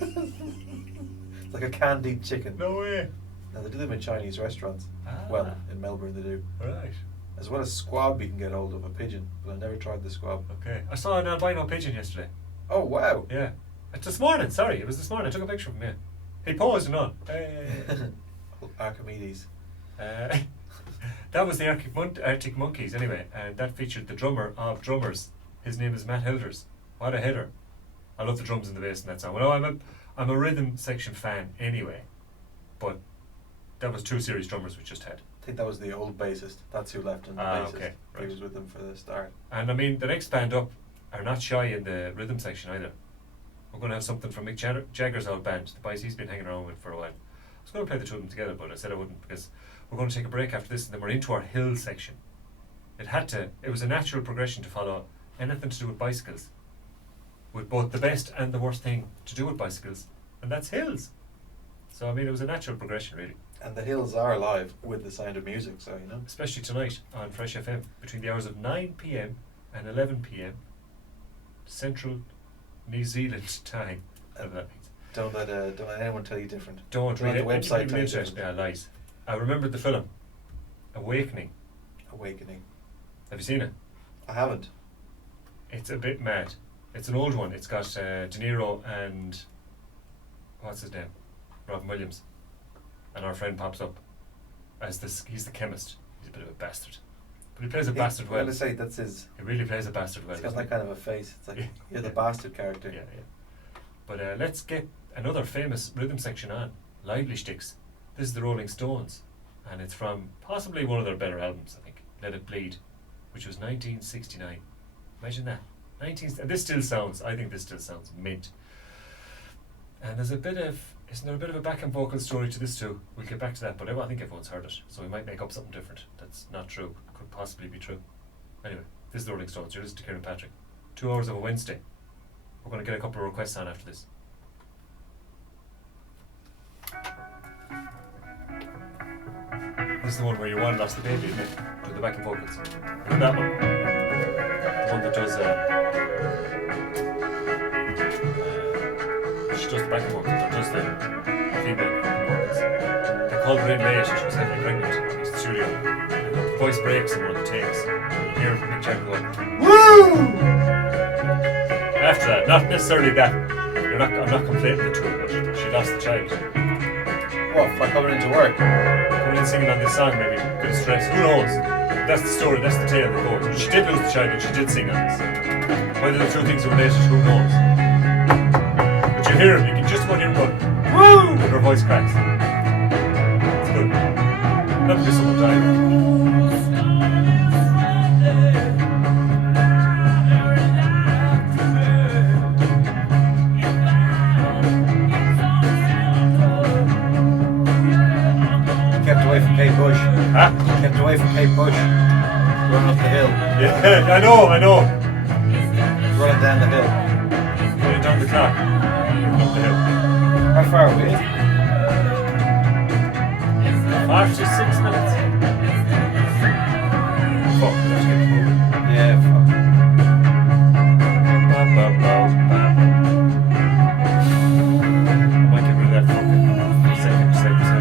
It's like a candied chicken. No way. Now they do them in Chinese restaurants. Well, in Melbourne they do. Right. As well as squab, you can get hold of a pigeon, but I never tried the squab. Okay. I saw an albino pigeon yesterday. Oh wow! Yeah. It's this morning. Sorry, it was this morning. I took a picture of him. Yeah. He paused and on. Hey. Archimedes. That was the Arctic Monkeys anyway, and that featured the drummer of drummers. His name is Matt Hilders. What a hitter! I love the drums and the bass in that song. Well, I'm a rhythm section fan anyway, but that was 2 series drummers we just had. I think that was the old bassist. That's who left in the bassist. Okay, right. He was with them for the start. And I mean, the next band up are not shy in the rhythm section either. We're going to have something from Mick Jagger's old band, the boys he's been hanging around with for a while. I was going to play the 2 of them together, but I said I wouldn't because we're going to take a break after this, and then we're into our hill section. It was a natural progression to follow anything to do with bicycles, with both the best and the worst thing to do with bicycles, and that's hills. So I mean, it was a natural progression, really. And the hills are alive with the sound of music, so you know. Especially tonight on Fresh FM between the hours of 9 p.m. and 11 p.m. Central New Zealand time. Whatever that means. Don't let anyone tell you different. Don't read let it. the website tell you Internet. different. Yeah, lies. I remembered the film Awakening. Awakening. Have you seen it? I haven't. It's a bit mad. It's an old one. It's got De Niro and what's his name? Robin Williams. And our friend pops up as he's the chemist. He's a bit of a bastard. But he plays a bastard well. I'm going to say that's his. He really plays a bastard well. He's got that kind of a face. It's like you're the bastard character. Yeah, yeah. But let's get another famous rhythm section on. Lively Sticks. This is the Rolling Stones. And it's from possibly one of their better albums, I think. Let It Bleed, which was 1969. Imagine that. I think this still sounds mint. And there's isn't there a bit of a backing vocal story to this too? We'll get back to that, but I think everyone's heard it, so we might make up something different. That's not true. Could possibly be true. Anyway, this is the Rolling Stones. You're listening to Kieran Patrick. 2 hours of a Wednesday. We're going to get a couple of requests on after this. This is the one where your one lost the baby, isn't it? With the backing vocals. And that one. The one that does she does the backing vocals, that does the female vocals. They called her in late, she was heavily pregnant into the studio. And the voice breaks in one of the takes. You hear Mick Jagger going, "Woo!" After that, not necessarily that. I'm not complaining the 2, but she lost the child. What, for coming into work? Coming in singing on this song, maybe a bit of stress. Who knows? That's the story, that's the tale that goes. But she did lose the child and she did sing on this. Whether the 2 things are related, who knows? But you hear him, you can just about hear him going, "Woo!" and her voice cracks. It's good. That'll be someone dying. Kate Bush. Huh? Kept away from Kate Bush. Running up the hill. Yeah, I know. Running down the hill. Running down the clock. Up the hill. How far are we? 5 to 6 minutes. Fuck, let's get moving. Yeah, fuck. Might get rid of that fucking second section.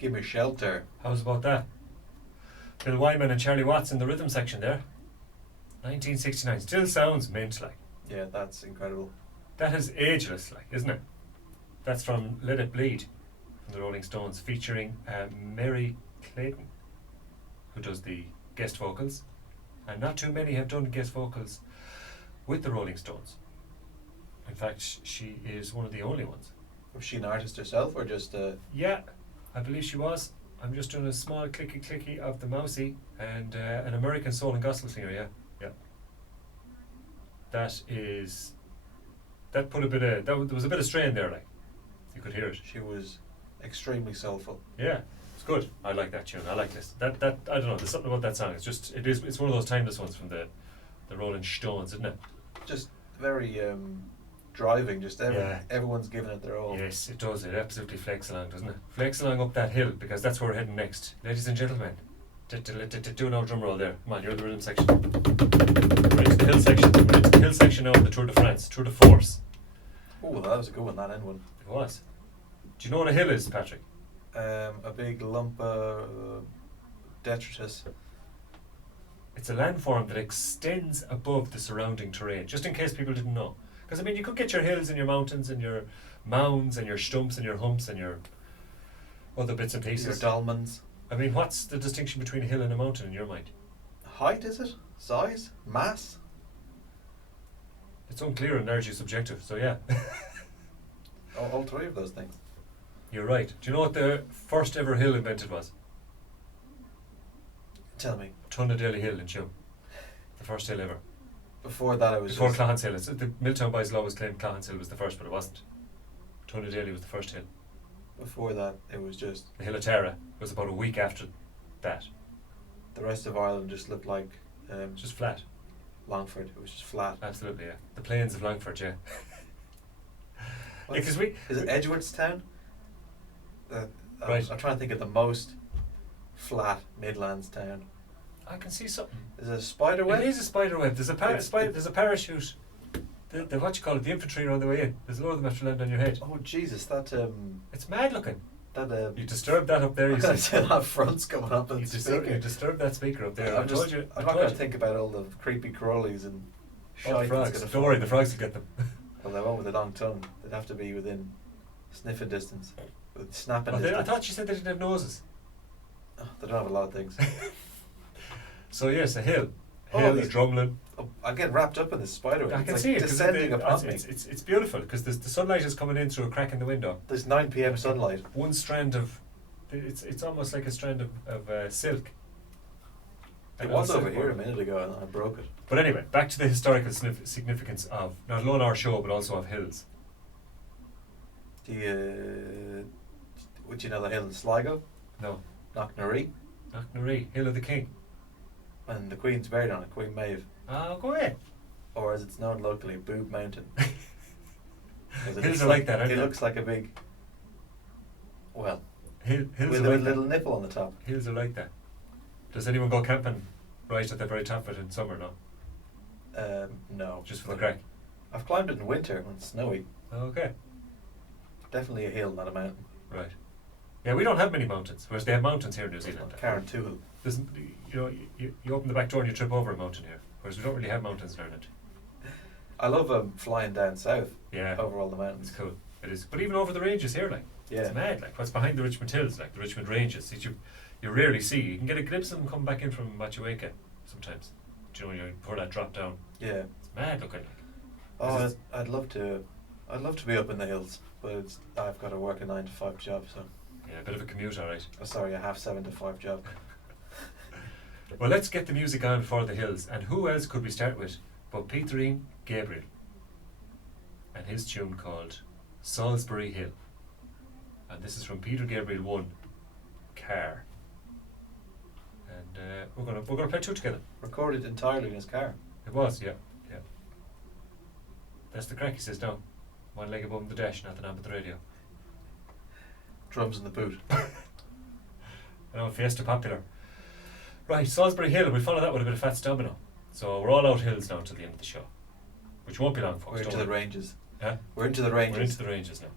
Give me shelter. How's about that? Bill Wyman and Charlie Watts in the rhythm section there. 1969. Still sounds mint like. Yeah, that's incredible. That is ageless like, isn't it? That's from Let It Bleed from the Rolling Stones, featuring Mary Clayton, who does the guest vocals. And not too many have done guest vocals with the Rolling Stones. In fact, she is one of the only ones. Was she an artist herself or just Yeah, I believe she was. I'm just doing a small clicky of the mousey, and an American soul and gospel singer, yeah. That put a bit of, there was a bit of strain there, like, you could hear it. she was extremely soulful? Yeah, it's good. I like that tune. I like this. That I don't know. There's something about that song. It's one of those timeless ones from the Rolling Stones, isn't it? Just very driving. Just Yeah. everyone's giving it their all. Yes, it does. It absolutely flex along, doesn't it? Flex along up that hill, because that's where we're heading next, ladies and gentlemen. Do an old drum roll there. Come on, you're in the rhythm section. We're into the hill section. We're into the hill section now of the Tour de France, Tour de Force. Oh, that was a good one. That end one. It was. Do you know what a hill is, Patrick? A big lump of detritus. It's a landform that extends above the surrounding terrain, just in case people didn't know. Because, I mean, you could get your hills and your mountains and your mounds and your stumps and your humps and your other bits and Your pieces. dolmens. I mean, what's the distinction between a hill and a mountain in your mind? Height, is it? Size? Mass? It's unclear and largely subjective, so yeah. All three of those things. You're right. Do you know what the first ever hill invented was? Tell me. Tunnadilly Hill in Tuam. The first hill ever. Before that, it was Before just Clahan's Hill. The Milltown boys will always claim Clahan's Hill was the first, but it wasn't. Tunnadilly was the first hill. Before that, it was just The Hill of Tara was about a week after that. the rest of Ireland just looked like Just flat. Longford. It was just flat. Absolutely, yeah. The plains of Longford, yeah. What's- Because we... Is it Edgeworthstown? Right. I'm trying to think of the most flat Midlands town. I can see something. Is it a spider web? It is a spider web. There's a It's- there's a parachute. The what you call it, the infantry are on the way in. There's a load of them have to land on your head. Oh Jesus, that It's mad looking. you You disturbed that up there. I'm You gonna said. say that front's coming up and You speaker. disturbed that speaker up there. I'm I told you. not going to think about all the creepy crawlies and Oh, the shite that's frogs. gonna Don't fall. worry, the frogs will get them. Well, they won't with a long tongue. They'd have to be within sniffing distance, with snapping I distance. thought you said they didn't have noses. Oh, they don't have a lot of things. So yes, a hill. Oh, Hill, there's- drumlin. Oh, I'm getting wrapped up in this spider web. I It's can like see it 'cause descending upon me. it's beautiful because the sunlight is coming in through a crack in the window. There's 9 p.m. sunlight. One strand of, it's almost like a strand of silk. It And was also- over here a minute ago and I broke it. But anyway, back to the historical significance of not alone our show but also of hills. Do you know the hill in Sligo? No, Knocknaree? Knocknaree, Hill of the King. And the Queen's buried on it, Queen Maeve. Oh, go away. Or as it's known locally, Boob Mountain. 'Cause it Hills looks are like that, aren't It they? looks like a big, well, Hills with are a like little that. nipple on the top. Hills are like that. Does anyone go camping right at the very top of it in summer? No, No. just for the crack. I've climbed it in winter when it's snowy. Okay, Definitely a hill, not a mountain. right. Yeah, we don't have many mountains, whereas they have mountains here in New Zealand. Carrauntoohil. You open the back door and you trip over a mountain here, whereas we don't really have mountains in Ireland. I love flying down south Yeah, over all the mountains. it's cool. It is, but even over the ranges here, like Yeah. it's mad. Like what's behind the Richmond Hills, like the Richmond Ranges, that you rarely see. You can get a glimpse of them coming back in from Machueca sometimes. Do you know when you pour that drop down? Yeah. It's mad looking. Like. Oh, This is- I'd love to be up in the hills, but I've got to work a 9 to 5 job, so. Yeah, a bit of a commute, all right. Oh, sorry, a half 7 to 5 job. Well, let's get the music on for the hills, and who else could we start with but Peterine Gabriel and his tune called Salisbury Hill. And this is from Peter Gabriel 1, Car. And we're gonna play two together. Recorded entirely in his car. It was, yeah. That's the crack, he says now. One leg above the dash, nothing on but the radio. Drums in the boot. I know, Fiesta popular. Right, Salisbury Hill, we'll follow that with a bit of Fats Domino. So we're all out hills now to the end of the show. Which won't be long, folks. We're into don't the worry. ranges. Huh? We're into the ranges. We're into the ranges now.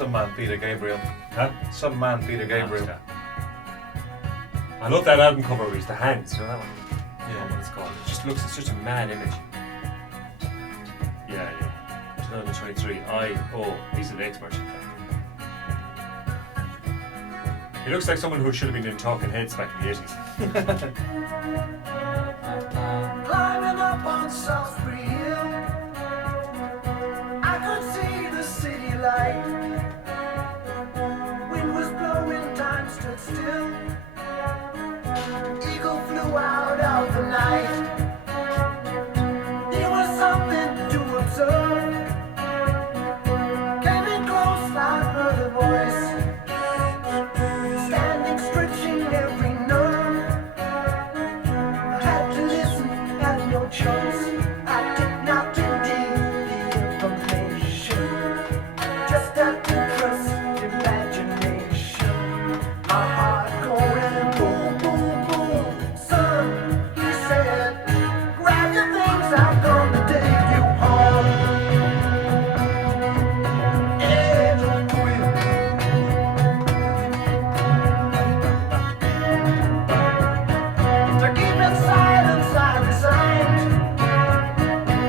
Some man, Peter Gabriel. Huh? Some man, Peter Gabriel. I love that album cover with the hands, you know that one? Yeah. What it's called. It just looks, it's such a mad image. Yeah. 2023, piece of X merchant. He looks like someone who should have been in Talking Heads back in the 80s. Climbing up on Salisbury Hill, I could see the city light. Wind was blowing, time stood still. Eagle flew out of the night. There was something to observe. Came in close, I heard a voice. Standing, stretching every nerve. I had to listen, had no choice. I did not indeed the information. Just had to trust imagination. My heart going boom, boom, boom. Son, he said, grab your things, I'm gonna take you home. To keep in silence, I resigned.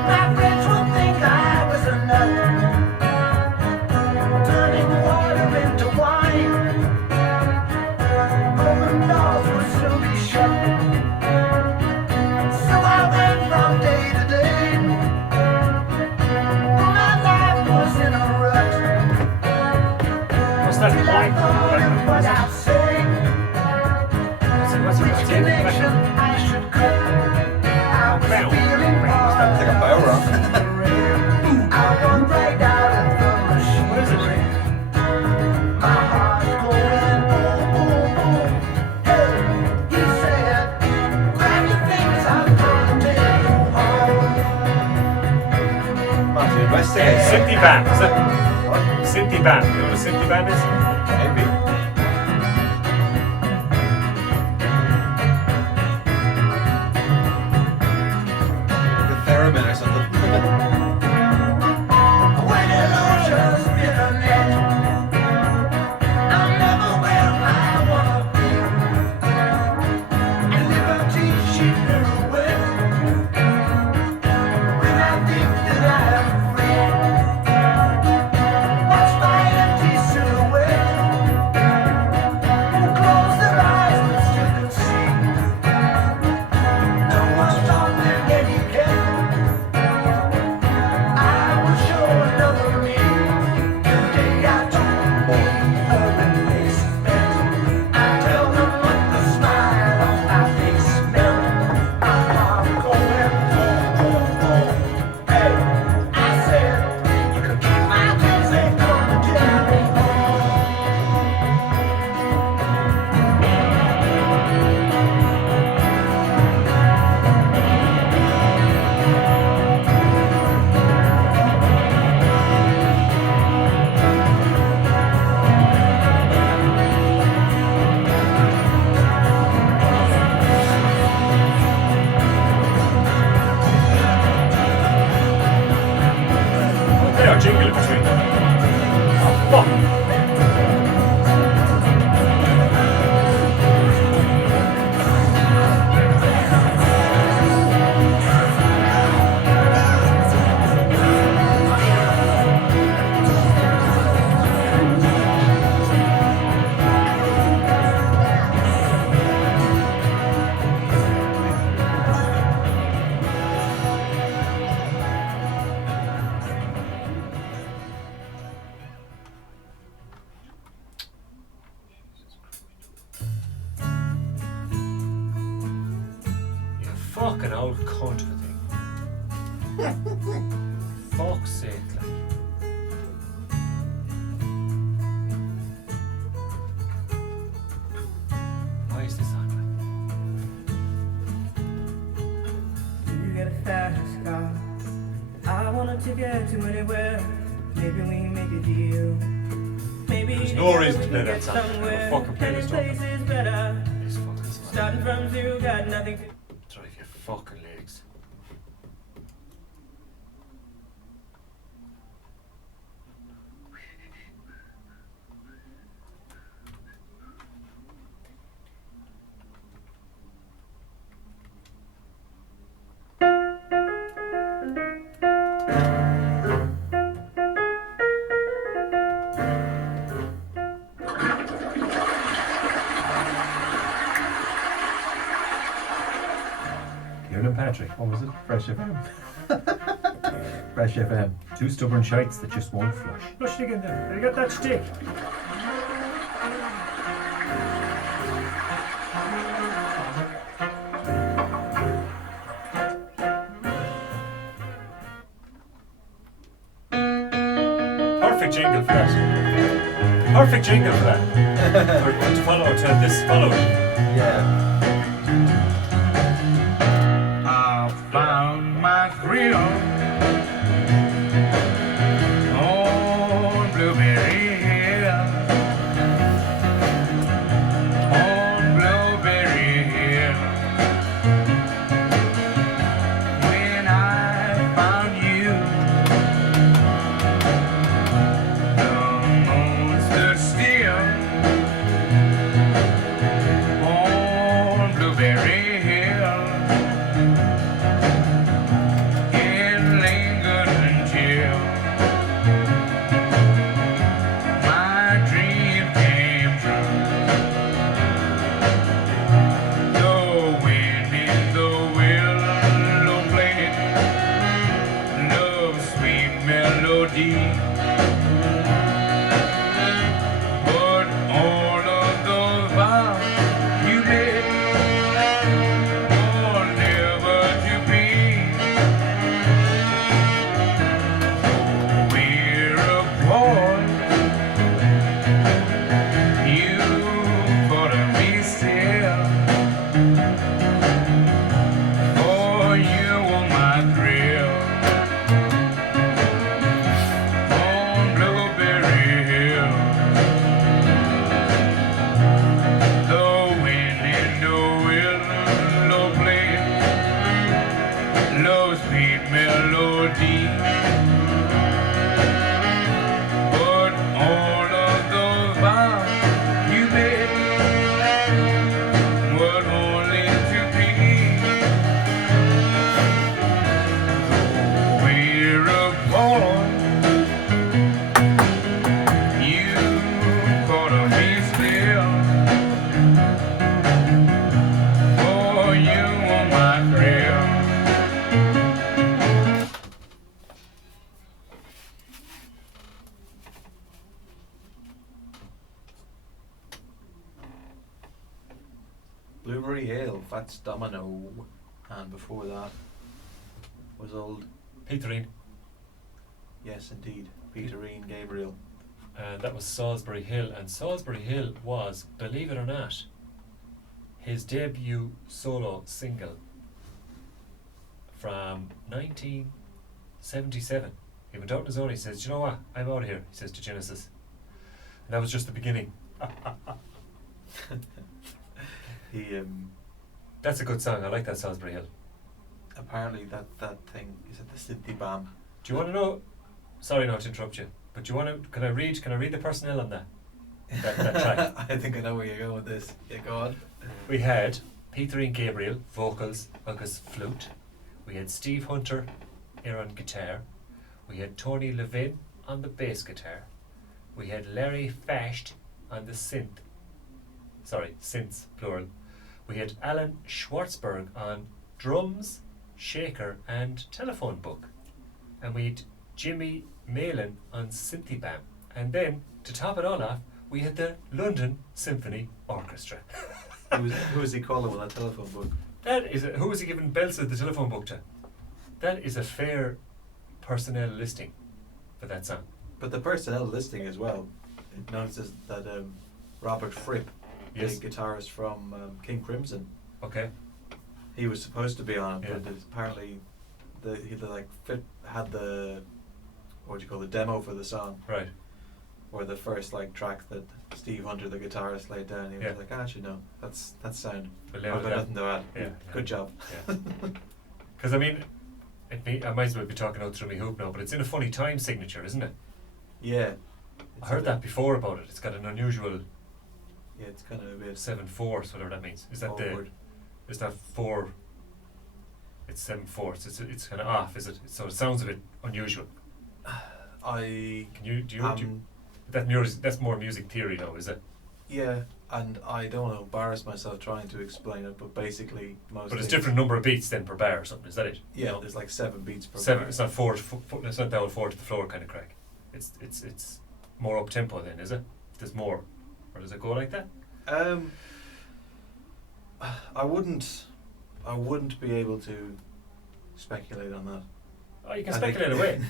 My friends would think I was a nut, turning water into wine. Open doors would soon be shut. So I went from day to day. My life was in a rut. What's that Till I thought of what I'd say. Which connection I should cut. I was feeling Sounds like a power rock. I run right out of the machinery. My heart going boom, boom, boom. Hey, he said, grab your things, I'm gonna take you home. Matthew, West Side. Synthie band, is that? What? Synthie band. You know what a synthie band is? Maybe. The theremin or something. When illusions spin a net, I'm never where I wanna be. And liberty she pirouette. When I think that I am free, watch my empty silhouette. Who close their eyes but still can see. No one's stronger than any can. I will show another me. Today I don't need a replacement. I tell them what the smile on my face meant. I'm going boom, boom, boom. Hey, I said, you can keep my things, ain't gonna tell me home. They are jingling between them. Oh, fuck. You fucking old cunt of a thing. Fuck's sake, like. Why is this on, You get a fast car. I want a ticket to anywhere. Maybe we make a deal. Maybe There's no together reason we to can play that get song. I will somewhere. fucking play this Any place is better. This fucking song. Starting from zero, got nothing. Drive your fucking legs. Kieran and Patrick. What was it? Fresh FM. Fresh FM. Two stubborn shites that just won't flush. Flush it again then. You got that stick. Perfect jingle for that. Perfect jingle for that. Or to follow to this following. Yeah. I found my thrill on Blueberry Hill. On Blueberry Hill. When I found you, the moon stood still on Blueberry Hill. It lingered until my dream came true. The wind in the willow played love's sweet melody. But all of those vows you made are never to be. We're apart. You thought of me still. For you were my thrill. On Blueberry Hill. The wind in the willow played love's sweet melody. But all of those vows you made were only to be. We're apart. You thought of me still. For you were my thrill. Blueberry Hill, Fats Domino, and before that was old, Peterine. yes indeed, Peterine Gabriel. And that was Salisbury Hill. And Salisbury Hill was, believe it or not, his debut solo single from 1977. He went out on his own. He says, "Do you know what? I'm out of here," he says to Genesis. And that was just the beginning. He That's a good song. I like that Salisbury Hill. apparently that thing is it the Cynthia Bam. Do you want to know? Sorry not to interrupt you, but do you want to? Can I read the personnel on that track? I think I know where you're going with this. Yeah, go on. We had Peterine Gabriel, vocals, agus flute. We had Steve Hunter, on guitar. We had Tony Levin on the bass guitar. We had Larry Fasht on the synths, plural. We had Alan Schwartzberg on drums, shaker and telephone book. And we had Jimmy Malin on Synthibam. And then, to top it all off, we had the London Symphony Orchestra. Who was he calling with that telephone book? Who was he giving bells at the telephone book to? That is a fair personnel listing for that song. But the personnel listing as well, it notices that Robert Fripp, Yes. the guitarist from King Crimson, Okay. he was supposed to be on it, Yeah. but apparently had the the demo for the song, Right. or the first track that Steve Hunter, the guitarist, laid down. He was Yeah. like, actually no, that's sound. We'll I've leave it got at nothing to add. Yeah, Good job. Yeah. Because I mean, I might as well be talking out through my hoop now, but it's in a funny time signature, isn't it? Yeah. I heard that before about it. It's got an unusual Yeah, it's kind of a bit 7/4, whatever that means. Is that forward. is that 4? It's 7/4. It's kind of off, is it? So it sounds a bit unusual. I Can you do that music? That's more music theory now, is it? yeah, And I don't want to embarrass myself trying to explain it, but basically most. But it's things- different number of beats then per bar or something. Is that it? Yeah, there's like 7 beats per 7. bar. It's not 4. It's not down 4 to the floor kind of crack. It's more up tempo then, is it? There's more, or does it go like that? I wouldn't be able to speculate on that. Oh, you can I think- speculate away.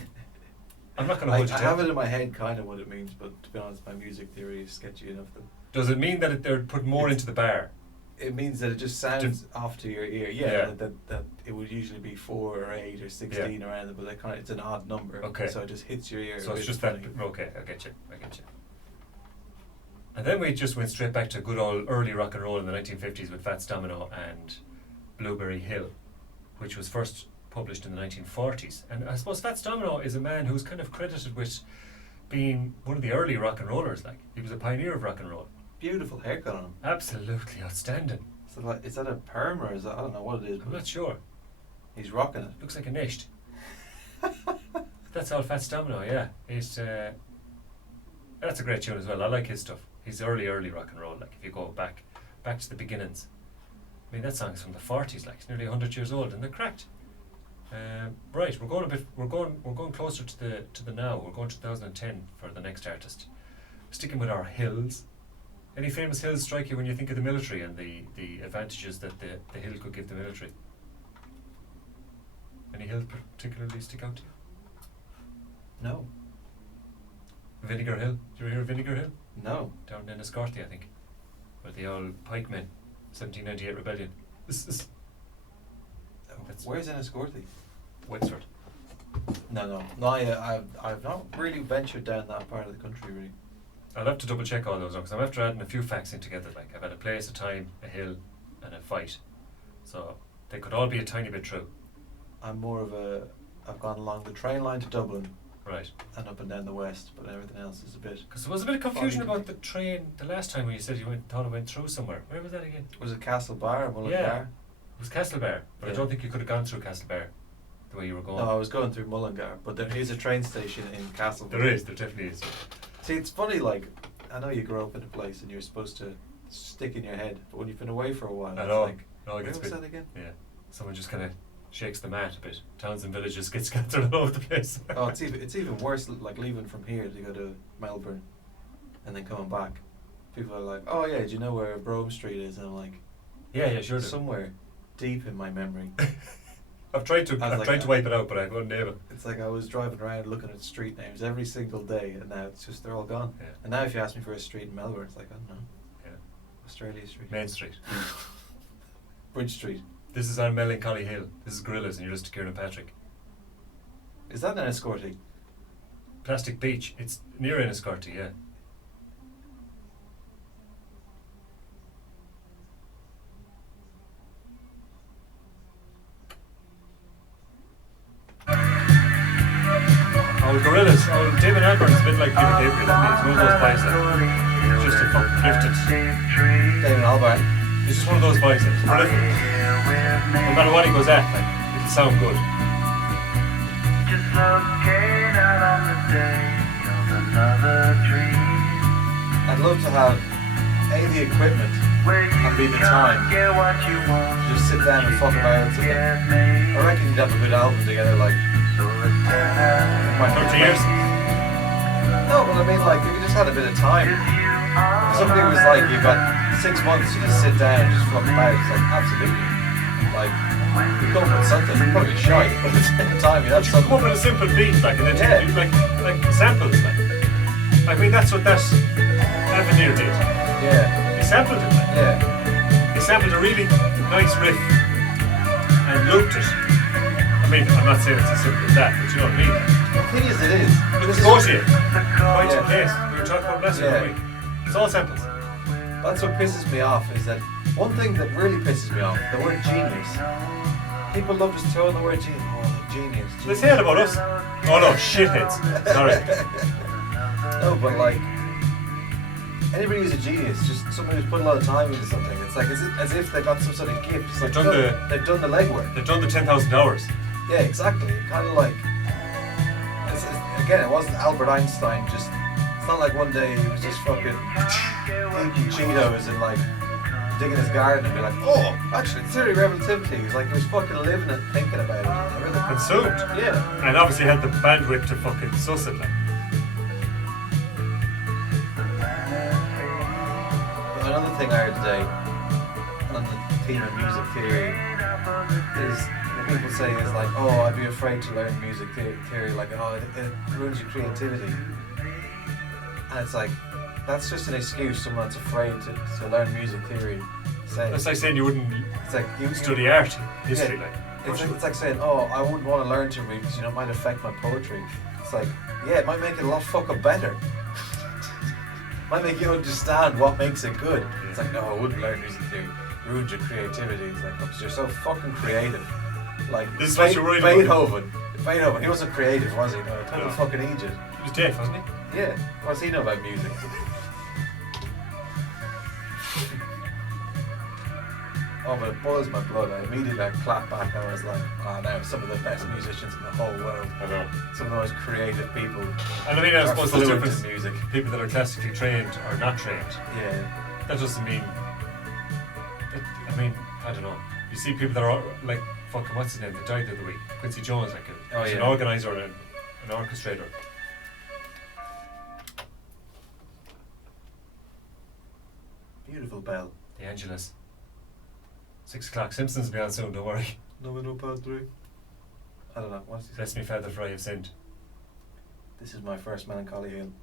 I'm not going to hold you I to have it. it in my head kind of what it means, but to be honest, my music theory is sketchy enough that Does it mean that they're put more into the bar? it means that it just sounds off to your ear. Yeah, Yeah. That it would usually be 4 or 8 or 16 around it, but that kind of, it's an odd number. Okay. So it just hits your ear. So a it's bit just funny. that. Okay, I get you. And then we just went straight back to good old early rock and roll in the 1950s with Fats Domino and Blueberry Hill, which was first published in the 1940s. And I suppose Fats Domino is a man who's kind of credited with being one of the early rock and rollers. Like, he was a pioneer of rock and roll. Beautiful haircut on him. Absolutely outstanding. So like, is that a perm or is that, I don't know what it is, I'm but not sure. he's rocking it. Looks like a nisht. That's all Fats Domino, yeah. He's that's a great tune as well. I like his stuff. He's early rock and roll. Like, if you go back to the beginnings. I mean, that song's from the 40s. Like, it's nearly 100 years old, and they're cracked. Right, we're going closer to the now. We're going to 2010 for the next artist. Sticking with our hills. Any famous hills strike you when you think of the military and the advantages that the hill could give the military? Any hills particularly stick out to you? No. Vinegar Hill. Did you ever hear of Vinegar Hill? No. Down in Enniscorthy, I think. Where the old pikemen, 1798 rebellion. That's Where's Enniscorthy? Wexford. No. I've not really ventured down that part of the country, really. I'll have to double check all those because I'm after adding a few facts in together. Like, I've had a place, a time, a hill, and a fight. So they could all be a tiny bit true. I'm more of a, I've gone along the train line to Dublin Right. and up and down the west, but everything else is a bit. Because there was a bit of confusion Foggy. about the train the last time when you said thought it went through somewhere. Where was that again? Was it Castle Bar or Mullingar? Yeah. It was Castlebar, but I Yeah. don't think you could have gone through Castlebar the way you were going. No, I was going through Mullingar, but there is a train station in Castle Bar. There definitely is. See, it's funny, like, I know you grow up in a place and you're supposed to stick in your head, but when you've been away for a while, I it's know. like, No, it where gets was a bit. that again? Yeah. Someone just kind of shakes the mat a bit. Towns and villages get scattered all over the place. Oh, it's even worse, like leaving from here to go to Melbourne and then coming back. People are like, oh yeah, do you know where Brougham Street is? And I'm like, yeah, sure do. somewhere deep in my memory. I've tried to I was like, to wipe it out, but I wasn't able. It's like I was driving around looking at street names every single day, and now it's just, they're all gone. Yeah. And now if you ask me for a street in Melbourne, it's like, I don't know, Yeah. Australia Street. Main Street. Bridge Street. This is on Melancholy Hill. This is Gorillas, and you're just Kieran Patrick. Is that an Enniscorthy? Plastic Beach. It's near Enniscorthy, yeah. Oh, Gorillas. Oh, David Albarn's a bit like Peter Gabriel. It's one of those boys that just a fucking gifted. David Albarn. He's just one of those boys that's prolific. No matter what he goes at, like, it'll sound good. Just looking out on the day of another dream. I'd love to have A, the equipment, Where you and B, the time. get what you want. Just sit down and fuck about to them. I reckon you'd have a good album together, like, My 30 years. no, but I mean, like, if you just had a bit of time. If somebody was like, you've got 6 months to just sit down and just fuck about, it's like, absolutely. Like, you come up with something, it's probably shite, but at the same time, you have Come up something. with a simple beat, like, and then Yeah. do, like samples, like. I mean, that's what that Avenir did. Yeah, He sampled it, like. yeah. He sampled a really nice riff and looped it. I mean, I'm not saying it's as simple as that, but you know what I mean. The thing is, it is. It's Scotia. Right Yeah. in place. We were talking about last Yeah. week. It's all samples. That's what pisses me off, is that one thing that really pisses me off, the word genius. People love just throwing the word genius. Oh, genius. They say it about us. Oh no, shitheads. Sorry. No, but like, anybody who's a genius, just somebody who's put a lot of time into something. It's like as if they got some sort of gift. It's like, They've done the- they've done the legwork. They've done the 10,000 hours. Yeah, exactly. Kind of like, again, it wasn't Albert Einstein just It's not like one day he was just fucking eating Cheetos and like digging his garden and be like, oh, actually, theory of relativity. He's like, he was fucking living it, thinking about it. Really Consumed. Yeah. And obviously had the bandwidth to fucking suss it. Like. Another thing I heard today on the theme of music theory is what people say is like, oh, I'd be afraid to learn music theory, like, oh, it ruins your creativity. And it's like, that's just an excuse someone that's afraid to learn music theory. That's like saying you wouldn't It's like you study art history. Yeah, it's like saying, oh, I wouldn't want to learn to read because it might affect my poetry. It's like, yeah, it might make it a lot fucking better. Might make you understand what makes it good. It's like, no, I wouldn't learn music theory. It ruins your creativity. It's like, because you're so fucking creative. Like This is what you're worried about. Beethoven, he wasn't creative, was he? No, time No. of fucking Egypt. He was deaf, wasn't he? Yeah, what does he know about music? Oh, but it boils my blood. I immediately clapped back and I was like, oh no, some of the best musicians in the whole world. I know. Some of the most creative people. And I mean, I are suppose there's fluent difference. in music. People that are classically trained or not trained. Yeah. That doesn't mean. I mean, I don't know. You see people that are like fucking what's his name that died the other week, Quincy Jones, like he's an organizer and an orchestrator. Beautiful bell. The Angelus. 6 o'clock. Simpsons will be on soon. Don't worry. No, part 3. I don't know. What's he Bless me, Father, for I have sinned. This is my first melancholy hymn.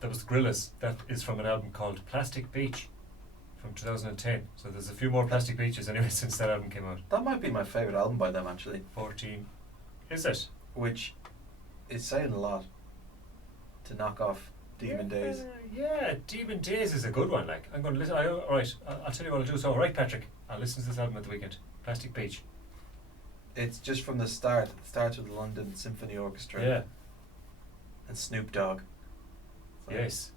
That was Gorillaz. That is from an album called Plastic Beach from 2010. So there's a few more Plastic Beaches anyway since that album came out. That might be my favourite album by them, actually. 14. Is it? Which is saying a lot to knock off Demon Days. Yeah, Demon Days is a good one. Like, I'm going to listen. Alright, I'll tell you what I'll do. So, alright, Patrick, I'll listen to this album at the weekend. Plastic Beach. It's just from the start. It starts with the London Symphony Orchestra. Yeah. And Snoop Dogg. It's like, Yes.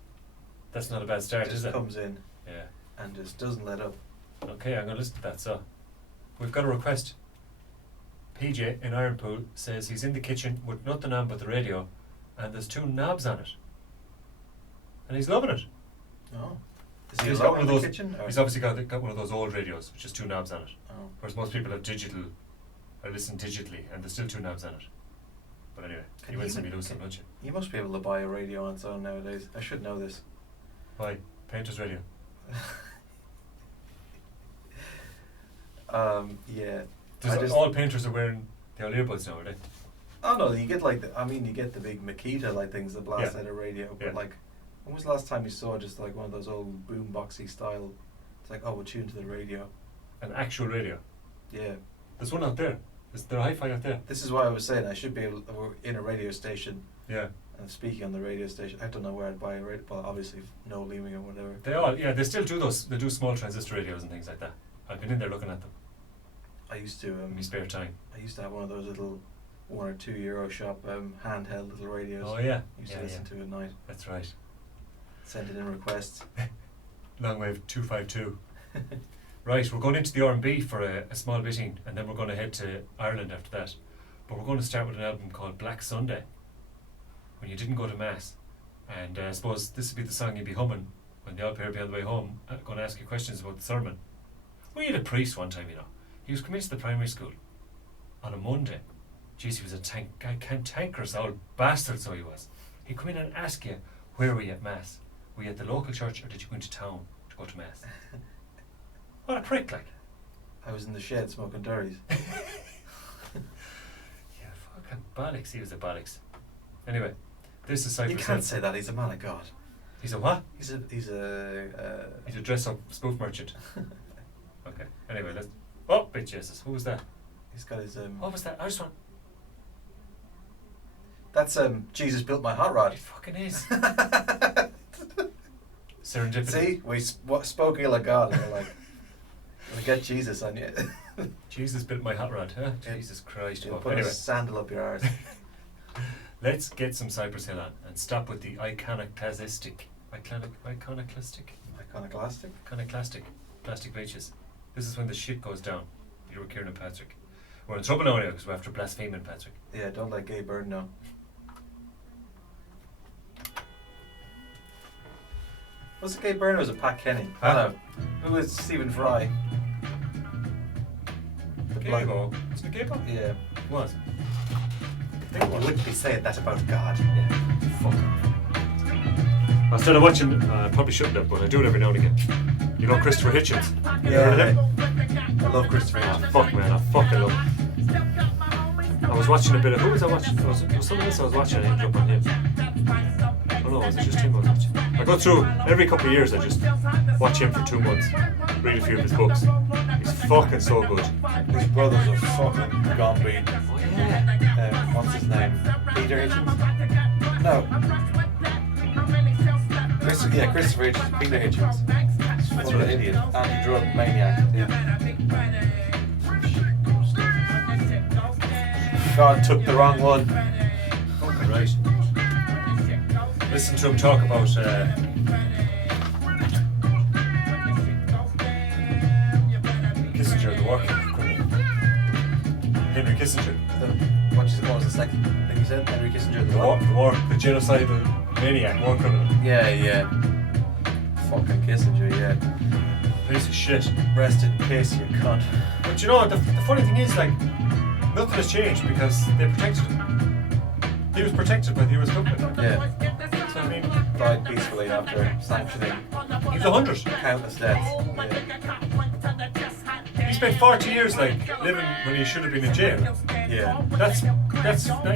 That's not a bad start, just is it? comes in Yeah. and just doesn't let up. Okay, I'm going to listen to that. So, we've got a request. PJ in Ironpool says he's in the kitchen with nothing on but the radio, and there's 2 knobs on it, and he's loving it. Oh. Is he He's alone got one in of the those. kitchen? Or? He's obviously got one of those old radios, which has 2 knobs on it. Oh. Whereas most people have digital, or listen digitally, and there's still 2 knobs on it. But anyway, Can you win you some, you even- lose some, don't you? You must be able to buy a radio on its own nowadays. I should know this. Why? Painter's radio. Yeah. All painters are wearing the old earbuds now, are they? Oh no, you get like you get the big Makita like things that blast Yeah. out a radio, but Yeah. like, when was the last time you saw just like one of those old boomboxy style? It's like, oh, we'll tune to the radio. An actual radio. Yeah. There's one out there. Is there a hi-fi out there? This is why I was saying I should be able. We're in a radio station Yeah. and speaking on the radio station. I don't know where I'd buy a radio. Well, obviously no leaving or whatever. They all, yeah, they still do those. They do small transistor radios and things like that. I've been in there looking at them I used to. in my spare time. I used to have one of those little €1 or €2 shop handheld little radios. Oh yeah, Used yeah, to listen yeah. to at night. That's right. Sending in requests. Longwave 252. Right, we're going into the R&B for a small bitting, and then we're going to head to Ireland after that. But we're going to start with an album called Black Sunday, When You Didn't Go to Mass. And I suppose this would be the song you'd be humming when the pair be on the way home, going to ask you questions about the sermon. We had a priest one time, you know. He was coming to the primary school on a Monday. Jeez, he was a cantankerous old bastard, so he was. He'd come in and ask you, where were you at Mass? Were you at the local church, or did you go into town to go to Mass? What a prick, like. I was in the shed smoking durries. Yeah, fucking bollocks. He was a bollocks. Anyway, this is Cypress You Hill. can't say that. He's a man of God. He's a what? He's a He's a dress-up spoof merchant. Okay. Anyway, let's. Oh, big Jesus. Who was that? he's got his What was that? I just want. That's Jesus Built My Hot Rod. It fucking is. Serendipity. See, we spoke ill of God, and we're like, we'll get Jesus on you. Jesus built my hot rod, huh? Yeah. Jesus Christ. He'll Well, put anyway, a sandal up your arse. let's get some Cypress Hill on and stop with the iconoclastic. Iconoclastic? Iconoclastic. Plastic Beaches. This is when the shit goes down. You were Kieran and Patrick. We're in trouble now anyway because we're after blaspheming Patrick. Yeah, don't let Gay Bird know. Was it Gay Byrne or was it Pat Kenny? Huh? Who was Stephen Fry? The bloke. Gable. Is it Gable? Yeah. What? You wouldn't be saying that about God. Yeah. Fuck. I started watching, I probably shouldn't have, but I do it every now and again. You know Christopher Hitchens? You heard of him? I love Christopher Oh, Hitchens. fuck man, I fucking love him. I was watching a bit of, who was I watching? It was someone else I was watching, I ended up on him. Oh no, was it just him I was watching? I go through, every couple of years I just watch him for 2 months, read a few of his books. He's fucking so good. His brothers are fucking gone beat. Oh yeah. What's his name? Peter Hitchens? No. Christopher Hitchens. Peter Hitchens. That's what an idiot. Anti-drug maniac. Yeah. God took the wrong one. Fucking right. Listen to him talk about Kissinger, the war criminal. Henry Kissinger. What was the second thing you said? Henry Kissinger. The genocidal maniac, war criminal. Yeah. Fucking Kissinger, yeah. Piece of shit. Rest in peace, you cunt. But you know, the funny thing is, like, nothing has changed because they protected him. He was protected when he was government. Yeah. So I mean, Died peacefully after sanctioning he was 100. countless deaths. He spent 40 years, like, living when he should have been in jail. Yeah. That's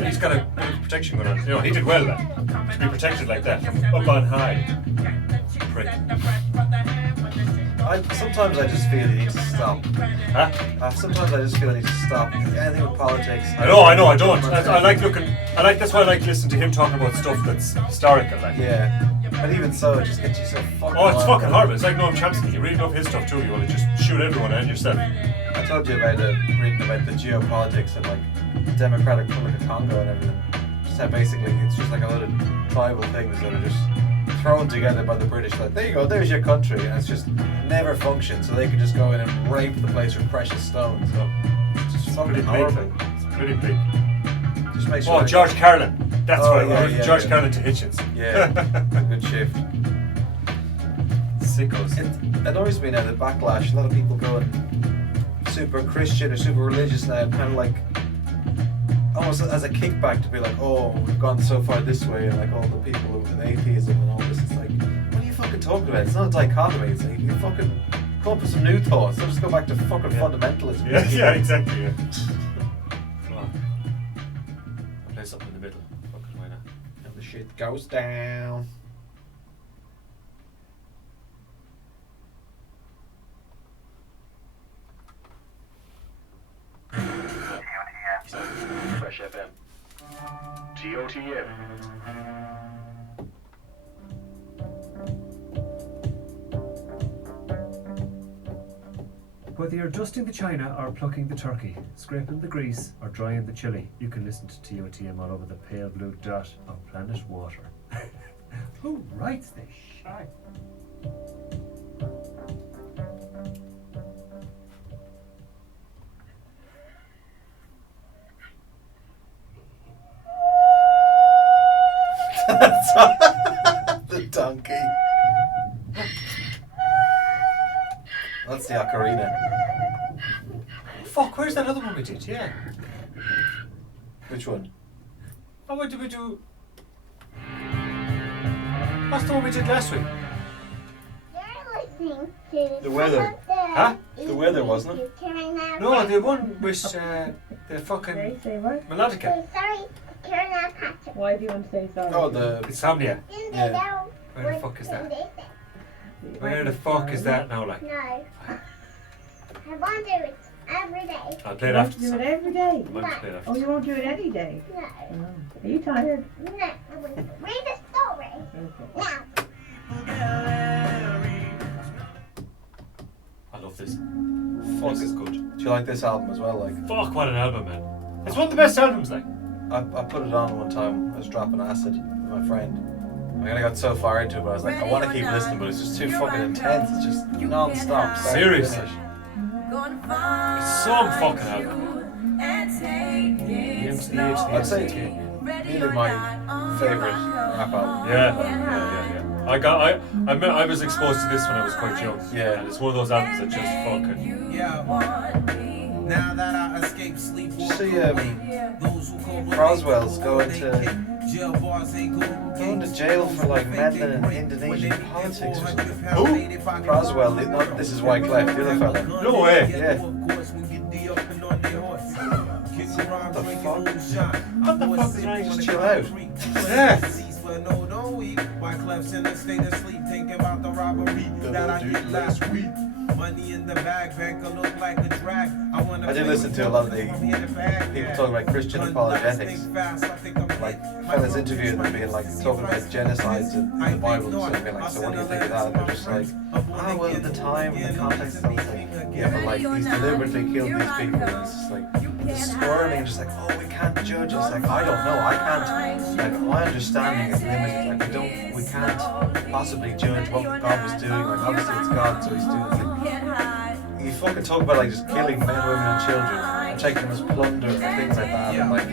he's got a bit of protection going on. You know, he did well then. To be protected like that, from up on high. Prick. Sometimes I just feel you need to stop. Huh? Sometimes I just feel I need to stop. Anything with politics. I know, I don't. I like looking, that's why I like listening to him talk about stuff that's historical, like. Yeah. But even so, it just gets you so fucking Oh, it's wild. fucking horrible. It's like Noam Chomsky. You read enough his stuff too, you want to just shoot everyone and yourself. I told you about reading about the geopolitics of like the Democratic Republic of Congo and everything. Just how basically it's just like a lot of tribal things that are just thrown together by the British. Like, there you go, there's your country, and it's just never functioned, so they can just go in and rape the place with precious stones. So it's just fucking Pretty horrible. big. It's pretty big. Just make sure. Oh, George Carlin. That's Oh, what yeah, yeah, George yeah. Carlin to Hitchens. Yeah, it's a good shift. Sickos. It annoys me now the backlash. A lot of people going super Christian or super religious now, kind of like almost as a kickback to be like, oh, we've gone so far this way, and like all the people with atheism and all this. It's like, what are you fucking talking about? It's not a dichotomy. It's like you can fucking come up with some new thoughts. Don't just go back to fucking fundamentalism. Yeah, exactly. Yeah. Well, I'll play something in the middle. Fucking why not? And the shit goes down. Fresh FM. ToTM. Whether you're dusting the china or plucking the turkey, scraping the grease or drying the chili, you can listen to ToTM all over the pale blue dot of planet water. Who writes this shite? The donkey. That's the ocarina. Fuck, where's that other one we did? Yeah. Which one? Oh, what did we do? What's the one we did last week? The weather. Huh? The weather, wasn't it? No, the one with the fucking Say what? melodica. Why do you want to say sorry? Oh, the Insomnia. yeah. Where the fuck is that? Where the fuck is that now, like? No. I want to do it every day. I'll play You it want after. to do it every day? I might play it Oh, after. you won't do it any day? No. Oh. Are you tired? No. Read the story. Okay. Now. I love this. Fuck, This is good. Do you like this album as well? Like, Fuck, what an album, man. It's one of the best albums, like. I put it on one time. I was dropping acid with my friend. I kind of got so far into it, but I was like, I want to keep listening, but it's just too fucking intense. It's just non-stop. start to Seriously. finish. It's some fucking album. I'd say it's nearly my favourite rap album. Yeah. I was exposed to this when I was quite young. Yeah. And it's one of those albums that just fucking. Now that I escape sleep, Did you see Croswell's going to jail for like meddling in Indonesian politics or something? Who? Croswell, this is Wyclef, the other fella. No way. Yeah. What the fuck is wrong? Just chill out. Yeah. Wyclef's in a state of sleep, thinking about the robbery that I did last week. Money in the bag, banker look like a drag. I do listen to a lot of the people talking about Christian apologetics. Like fellas interviewing them being like talking about genocides in the Bible and stuff, being like, so what do you think of that? And they're just like, oh well, the time and the context, and I was like, yeah, but like he's deliberately killed these people, and it's just like squirming and just like, oh, we can't judge. It's like, I don't know, I can't, like my understanding is limited, like we can't possibly judge what God was doing. Like obviously it's God, so he's doing it. You fucking talk about like just killing men, women and children and taking them as plunder and things like that, and like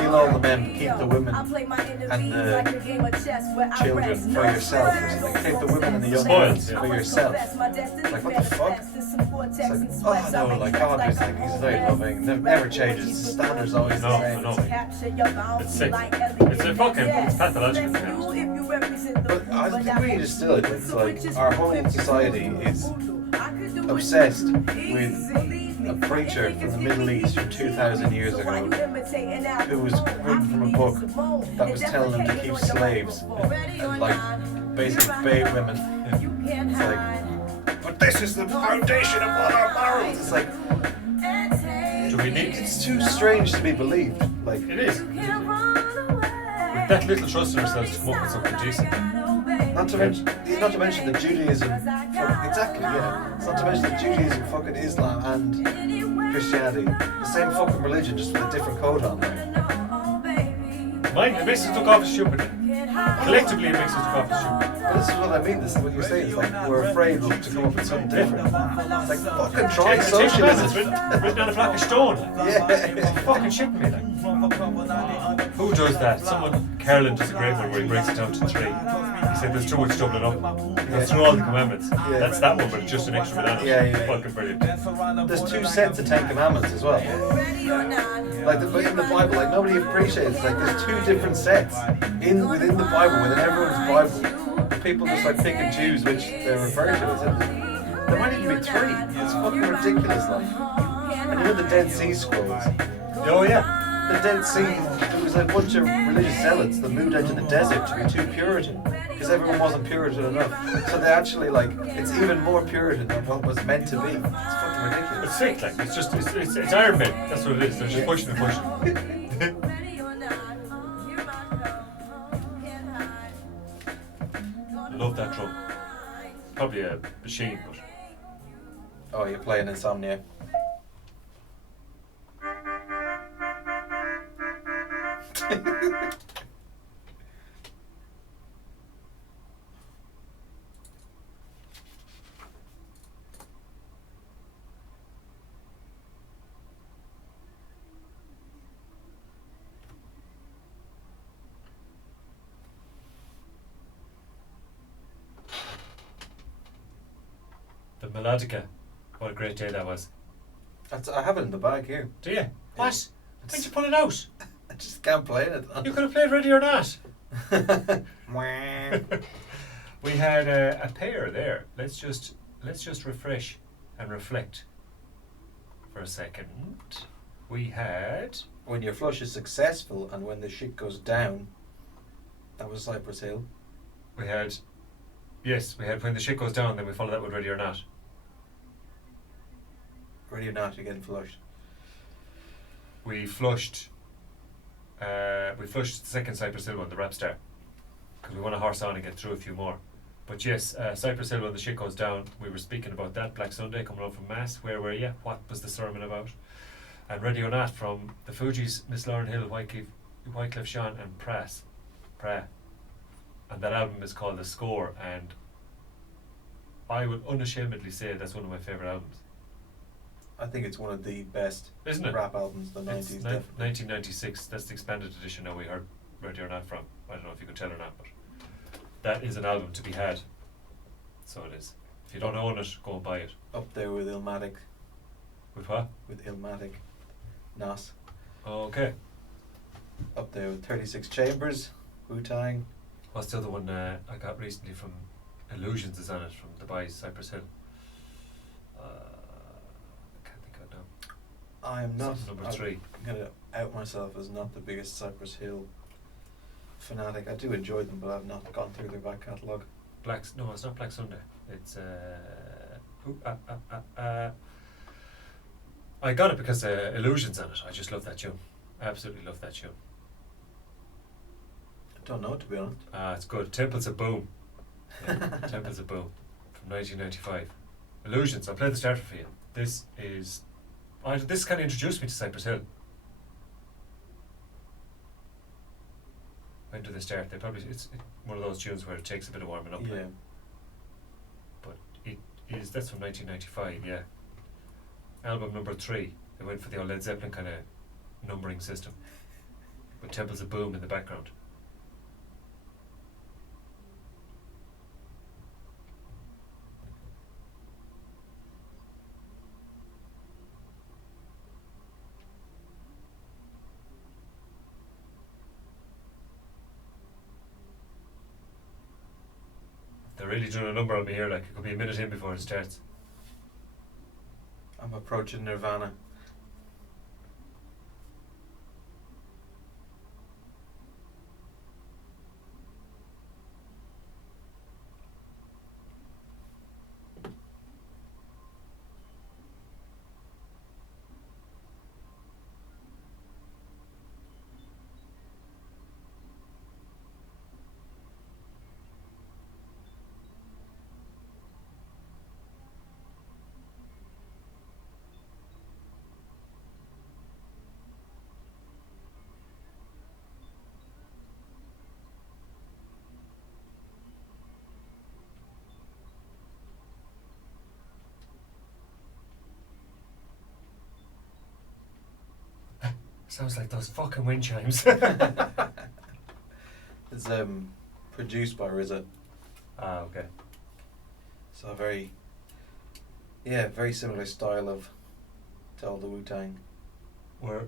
kill all the men, keep the women and the children for yourself or something. Keep the women and the young men for yourself. Like what the fuck? It's like, oh no, like God is like, he's very loving, never changes, his standards always the same. No. It's sick. It's a fucking, it's pathological. But I think we distill it, it's like our whole society is obsessed with a preacher from the Middle East from 2,000 years ago who was reading from a book that was telling them to keep slaves and like basically babe women. It's like, but this is the foundation of all our morals. It's like, Do we need it's too strange to be believed. Like it is. With that little trust in ourselves to come up with something decent. Not to mention that Judaism, exactly, yeah. It's not to mention that Judaism, fucking Islam and Christianity, the same fucking religion, just with a different code on it. Mine, it makes us look awful stupid. Collectively, it makes us look awful stupid. But this is what I mean. This is what you're saying. It's like we're afraid to come up with something different. It's like fucking try socialism. It's written on a block of stone. Yeah. Fucking shitting me. Like. Who does that? Someone, Carolyn does a great one where he breaks it down to 3. He said there's too much doubling up. He goes through all the commandments. Yeah. That's that one, but it's just an extra banana. Yeah. Fucking brilliant. There's 2 sets of 10 commandments as well. Like in the Bible, like nobody appreciates. Like there's 2 different sets within the Bible, within everyone's Bible. The people just like pick and choose which they refer to as. There might even be 3. It's fucking ridiculous. Like, and you know the Dead Sea Scrolls. Oh yeah. The Dead Sea, there was a bunch of religious zealots that moved out to the desert to be too Puritan because everyone wasn't Puritan enough. So they actually like, it's even more Puritan than what was meant to be. It's fucking ridiculous. It's fake, like, it's just, it's Iron Man. That's what it is. They're just pushing and pushing. Love that drum. Probably a machine, but. Oh, you're playing Insomnia. The Melodica. What a great day that was. I have it in the bag here. Do you? What? Why'd you pull it out? I just can't play it. You could have played Ready or Not. We had a pair there. Let's just refresh and reflect for a second. We had When your flush is successful and when the shit goes down. That was Cypress Hill. we had When the Shit Goes Down. Then we follow that with Ready or Not. Ready or Not, you're getting flushed. We flushed the second Cypress Hill one, the Rap Star, because we want to horse on and get through a few more. But yes, Cypress Hill, When the Shit Goes Down, we were speaking about that. Black Sunday, coming up from Mass. Where were you? What was the sermon about? And Ready or Not from the Fugees, Miss Lauryn Hill, Wyclef Jean and Pratt. And that album is called The Score, and I would unashamedly say that's one of my favourite albums. I think it's one of the best Isn't it? rap albums of the 90s. It's Definitely. 1996, that's the expanded edition now we heard Ready or Not from. I don't know if you could tell or not, but that is an album to be had. So it is. If you don't own it, go and buy it. Up there with Illmatic. With what? With Illmatic. Nas. Okay. Up there with 36 Chambers. Wu-Tang. What's the other one I got recently from Illusions is on it, from the boys, Cypress Hill. I can't think of it now. I am not. Something number 3. I'm going to out myself as not the biggest Cypress Hill fanatic. I do enjoy them, but I've not gone through their back catalogue. No, it's not Black Sunday. It's I got it because Illusions on it. I just love that tune. I absolutely love that tune. I don't know, to be honest. It's good. Temples of Boom. Yeah, Temples of Boom from 1995. Illusions. I'll play the starter for you. This kind of introduced me to Cypress Hill. When do they start? It's one of those tunes where it takes a bit of warming up. Yeah. But that's from 1995, yeah. Album number 3. They went for the old Led Zeppelin kind of numbering system with Temples of Boom in the background. They're really doing a number on me here, like it could be a minute in before it starts. I'm approaching Nirvana. Sounds like those fucking wind chimes. It's produced by RZA. Ah, okay. So very similar style to all the Wu-Tang. We're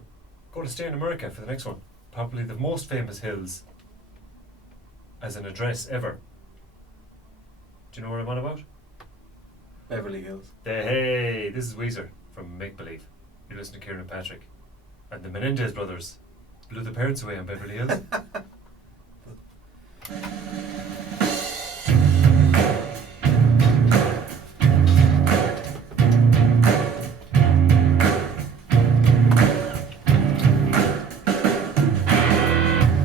going to stay in America for the next one. Probably the most famous hills as an address ever. Do you know what I'm on about? Beverly Hills. Hey, this is Weezer from Make Believe. You listen to Kieran and Patrick. And the Menendez brothers blew the parents away on Beverly Hills.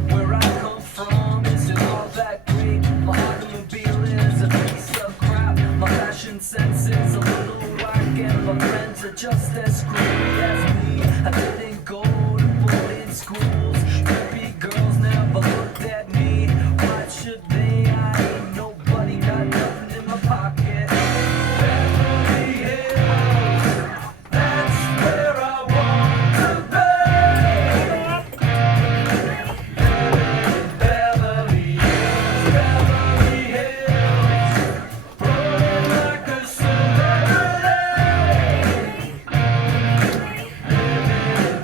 Where I come from isn't all that great. My automobile is a piece of crap. My fashion sense is a little whack, and my friends are just as screwy as me. I didn't go to boarding schools. Creepy girls never looked at me. Why should they? I ain't nobody, got nothing in my pocket. Beverly Hills, that's where I want to be. Beverly Hills, rolling like a celebrity.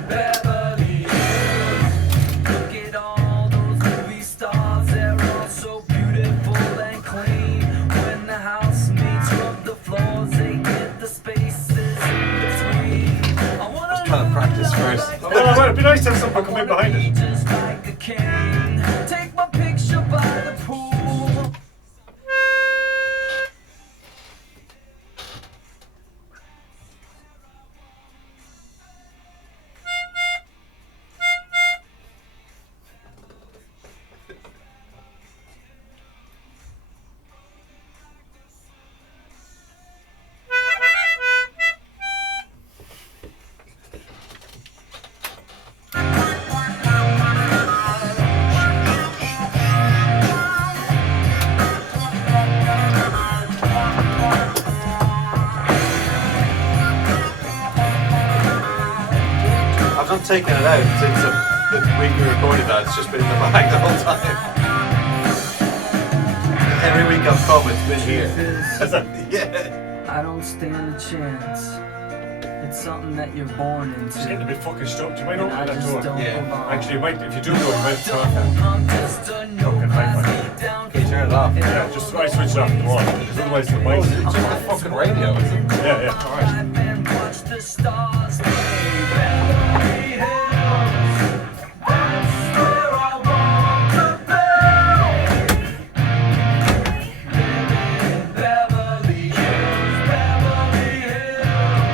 Beverly Hills, look at all those movie stars. They're all so beautiful and clean. When the house meets from the floors, they get the spaces in between. I wanna Just trying to practice love first. like Well, it'd be nice to have someone come in behind it. just like a king. Take my picture by the pool. I've not taken it out since the week we recorded that. It's just been in the bag the whole time. Every week I've come, it's been here. Truth is, Yeah. I don't stand a chance. It's something that you're born It's getting a into. bit fucking stumped. You might open I that just door. don't Yeah. belong. Actually, you might, if you do know, you might turn that. Fucking high. Can you turn it off? Yeah, just try switch it off the wall. Otherwise, the Oh, mic. it's just a fucking radio, is it? Yeah, yeah. All right. And watch the stars play. Beverly Hills, that's where I want to be. Beverly Hills, Beverly Hills,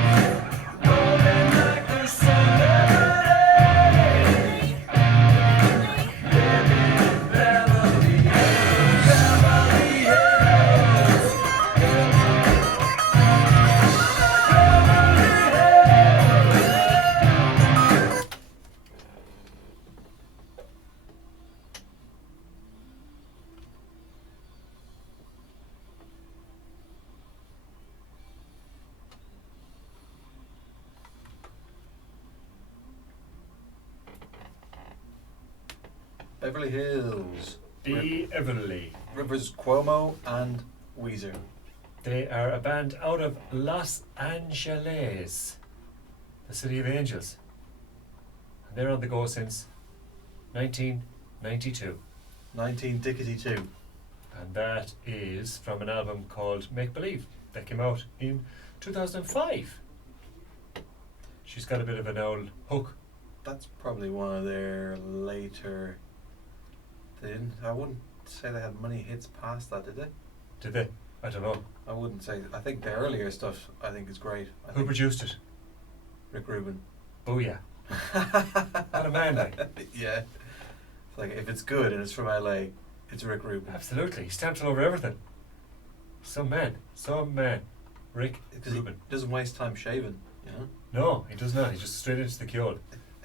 rolling like a celebrity. Beverly Hills, Beverly Hills. Beverly Hills. Beverly. Rivers Cuomo and Weezer. They are a band out of Los Angeles, the city of angels. And they're on the go since 1992. 1992. And that is from an album called Make Believe that came out in 2005. She's got a bit of an old hook. That's probably one of their later. I wouldn't say they had many hits past that, did they? Did they? I don't know. I wouldn't say. I think the earlier stuff I think is great. I Who think produced it? Rick Rubin. Booyah. What a man, like. Yeah. It's like if it's good and it's from LA, it's Rick Rubin. Absolutely. He stamped all over everything. Some man. Rick Because he Rubin. doesn't waste time shaving, you know? No, he does not. He's just straight into the Kjol.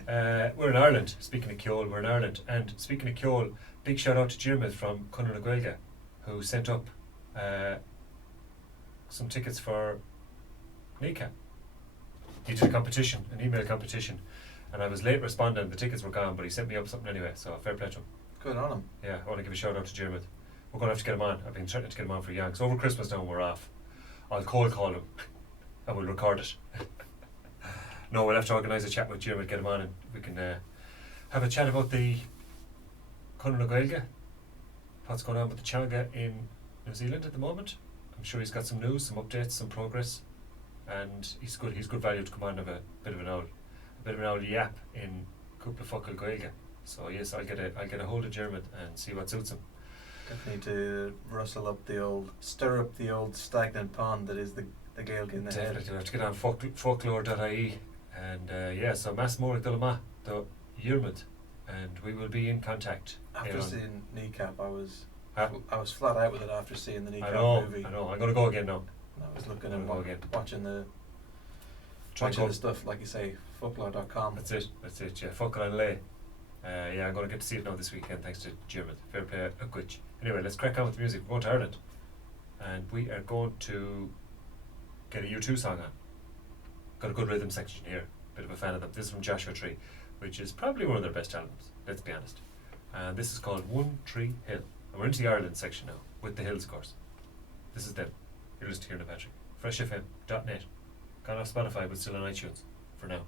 We're in Ireland. Speaking of Kjol, we're in Ireland. And speaking of Kjol, big shout out to Jimmy from Conor Gaeilge, who sent up some tickets for Nika. He did a competition, an email competition, and I was late responding. The tickets were gone, but he sent me up something anyway, so fair play to him. Good on him. Yeah, I want to give a shout out to Jimmy. We're going to have to get him on. I've been trying to get him on for Yanks. Over Christmas now we're off. I'll cold call him and we'll record it. No, we'll have to organise a chat with Jim and get him on, and we can have a chat about the Conor Gaeilge, what's going on with the Changa in New Zealand at the moment. I'm sure he's got some news, some updates, some progress, and he's good value to come on and have a bit of an old yap in Cúpla Focal Gaeilge. So yes, I'll get a hold of Jermid and see what suits him. Definitely to stir up the old stagnant pond that is the Gaeilge in the head. Definitely, we'll have to get on folklore.ie. And so Mass Mór Dulama, the Yermid, and we will be in contact. After seeing Kneecap, I was flat out with it after seeing the Kneecap movie. I know. I'm going to go again now. I was looking and watching the stuff, like you say, folklore.com. That's it. Yeah, Folklore and Lay. Yeah, I'm going to get to see it now this weekend thanks to Jermid. Fair play a gwitch. Anyway, let's crack on with the music. We're going to Ireland, and we are going to get a U2 song on. Got a good rhythm section here. Bit of a fan of them. This is from Joshua Tree, which is probably one of their best albums, let's be honest. And this is called One Tree Hill. And we're into the Ireland section now, with the Hills, of course. This is them. You're listening to Kieran Patrick. FreshFM.net. Gone off Spotify, but still on iTunes for now.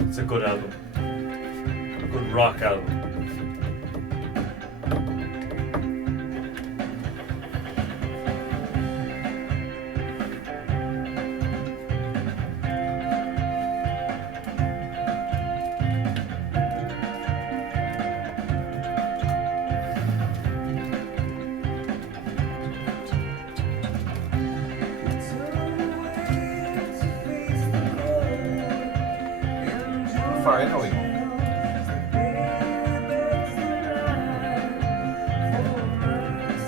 It's a good album. A good rock album. How far in are we?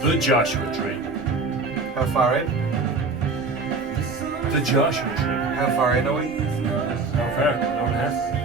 The Joshua Tree. How far in? The Joshua Tree. How far in are we? How far? An hour and a half.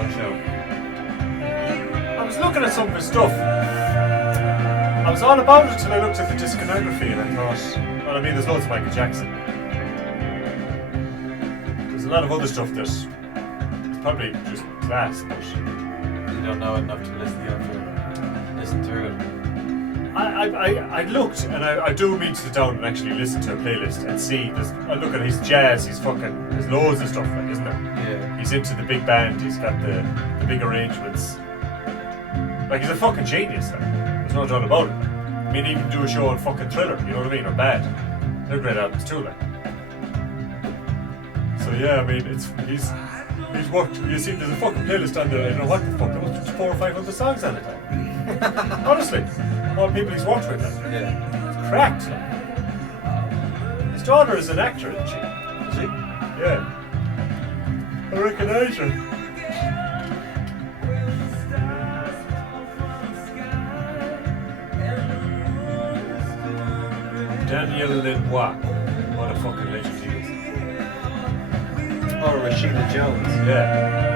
own show? I was looking at some of his stuff. I was all about it until I looked at the discography and I thought, well, I mean, there's loads of Michael Jackson. There's a lot of other stuff that's probably just class, but You don't know enough to listen through it. I looked and I do mean to sit down and actually listen to a playlist and see. I look at his jazz. There's loads of stuff, like, isn't there? Yeah. He's into the big band. He's got the big arrangements. Like, he's a fucking genius. Like. There's no doubt about it. I mean, he can do a show on fucking Thriller. You know what I mean? Or Bad. They're great albums too, like. So yeah, I mean, he's worked. You see, there's a fucking playlist on there. I don't know what the fuck. There was 400 or 500 songs on it. Like. Honestly, all the people he's worked with. Like. Yeah. It's cracked. Like. His daughter is an actor, isn't she? Is he? Yeah. I recognise her. Daniel Lenoir. What a fucking legend he is. Oh, Rashida Jones. Yeah.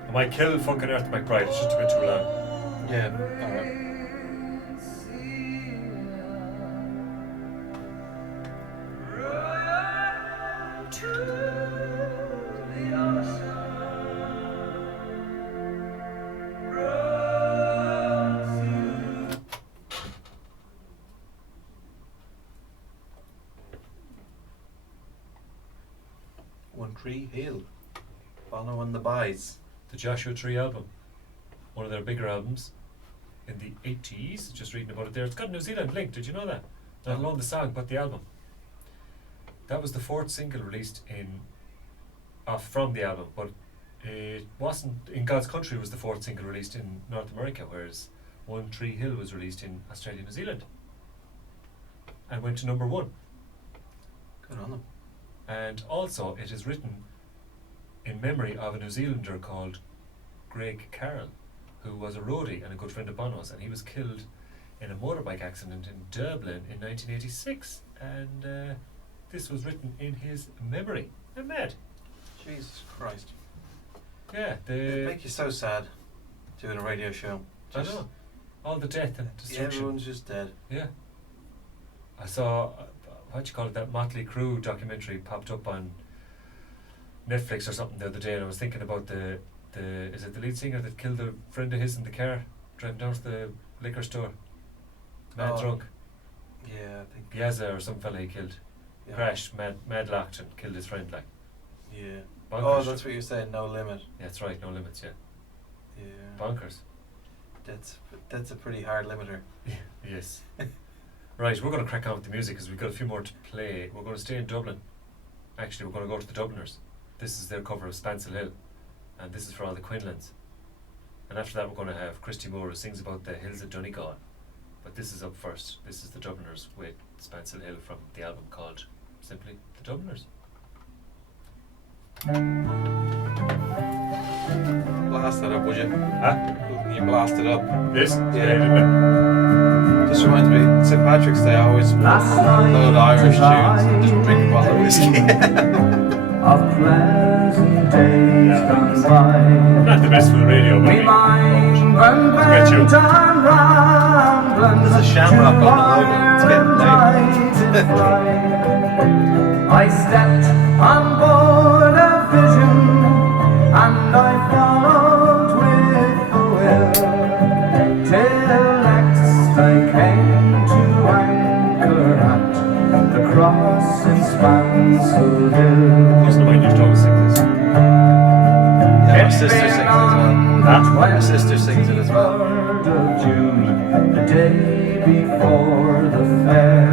I might kill fucking Earth McBride, it's just a bit too long. Yeah, alright. One Tree Hill. Bono and the Boys. The Joshua Tree album, one of their bigger albums in the 80s. Just reading about it there. It's got a New Zealand link. Did you know that? Not alone the song, but the album. That was the fourth single released from the album, but it wasn't. In God's Country was the fourth single released in North America, whereas One Tree Hill was released in Australia and New Zealand and went to number 1. Good on them. And also, it is written in memory of a New Zealander called Greg Carroll, who was a roadie and a good friend of Bono's, and he was killed in a motorbike accident in Dublin in 1986, and this was written in his memory. I'm mad. Jesus Christ. Yeah, It'd make you so sad doing a radio show. I know. All the death and destruction. Everyone's just dead. Yeah. I saw, that Motley Crue documentary popped up on Netflix or something the other day, and I was thinking about is it the lead singer that killed a friend of his in the car driving down to the liquor store? Mad drunk. Yeah, I think. Piazza or some fella he killed. Yeah. Crashed, mad locked and killed his friend, like. Yeah. Bonkers. Oh, that's what you're saying, No Limit. Yeah, that's right, No Limits, yeah. Yeah. Bonkers. That's a pretty hard limiter. Yes. Right, we're going to crack on with the music because we've got a few more to play. We're going to stay in Dublin. Actually, we're going to go to the Dubliners. This is their cover of Spancel Hill, and this is for all the Quinlans. And after that, we're going to have Christy Moore, who sings about the hills of Donegal. But this is up first. This is the Dubliners with Spancel Hill from the album called simply The Dubliners. Blast that up, would you? Huh? You blast it up. This? Yeah. Just reminds me, St. Patrick's Day, I always load Irish tunes and just drink a bottle of whiskey. Of pleasant days gone by. Not the best for the radio, but Me mind went get you. bent on rambling There's a shamrock on the logo. It's getting late. I stepped on board a vision and I followed with the will till next I came to anchor at the cross in Spansel Hill. Must know when you start singing this. Yeah, my sister sings it as well. My sister sings it as well. Of June, the day before the fair,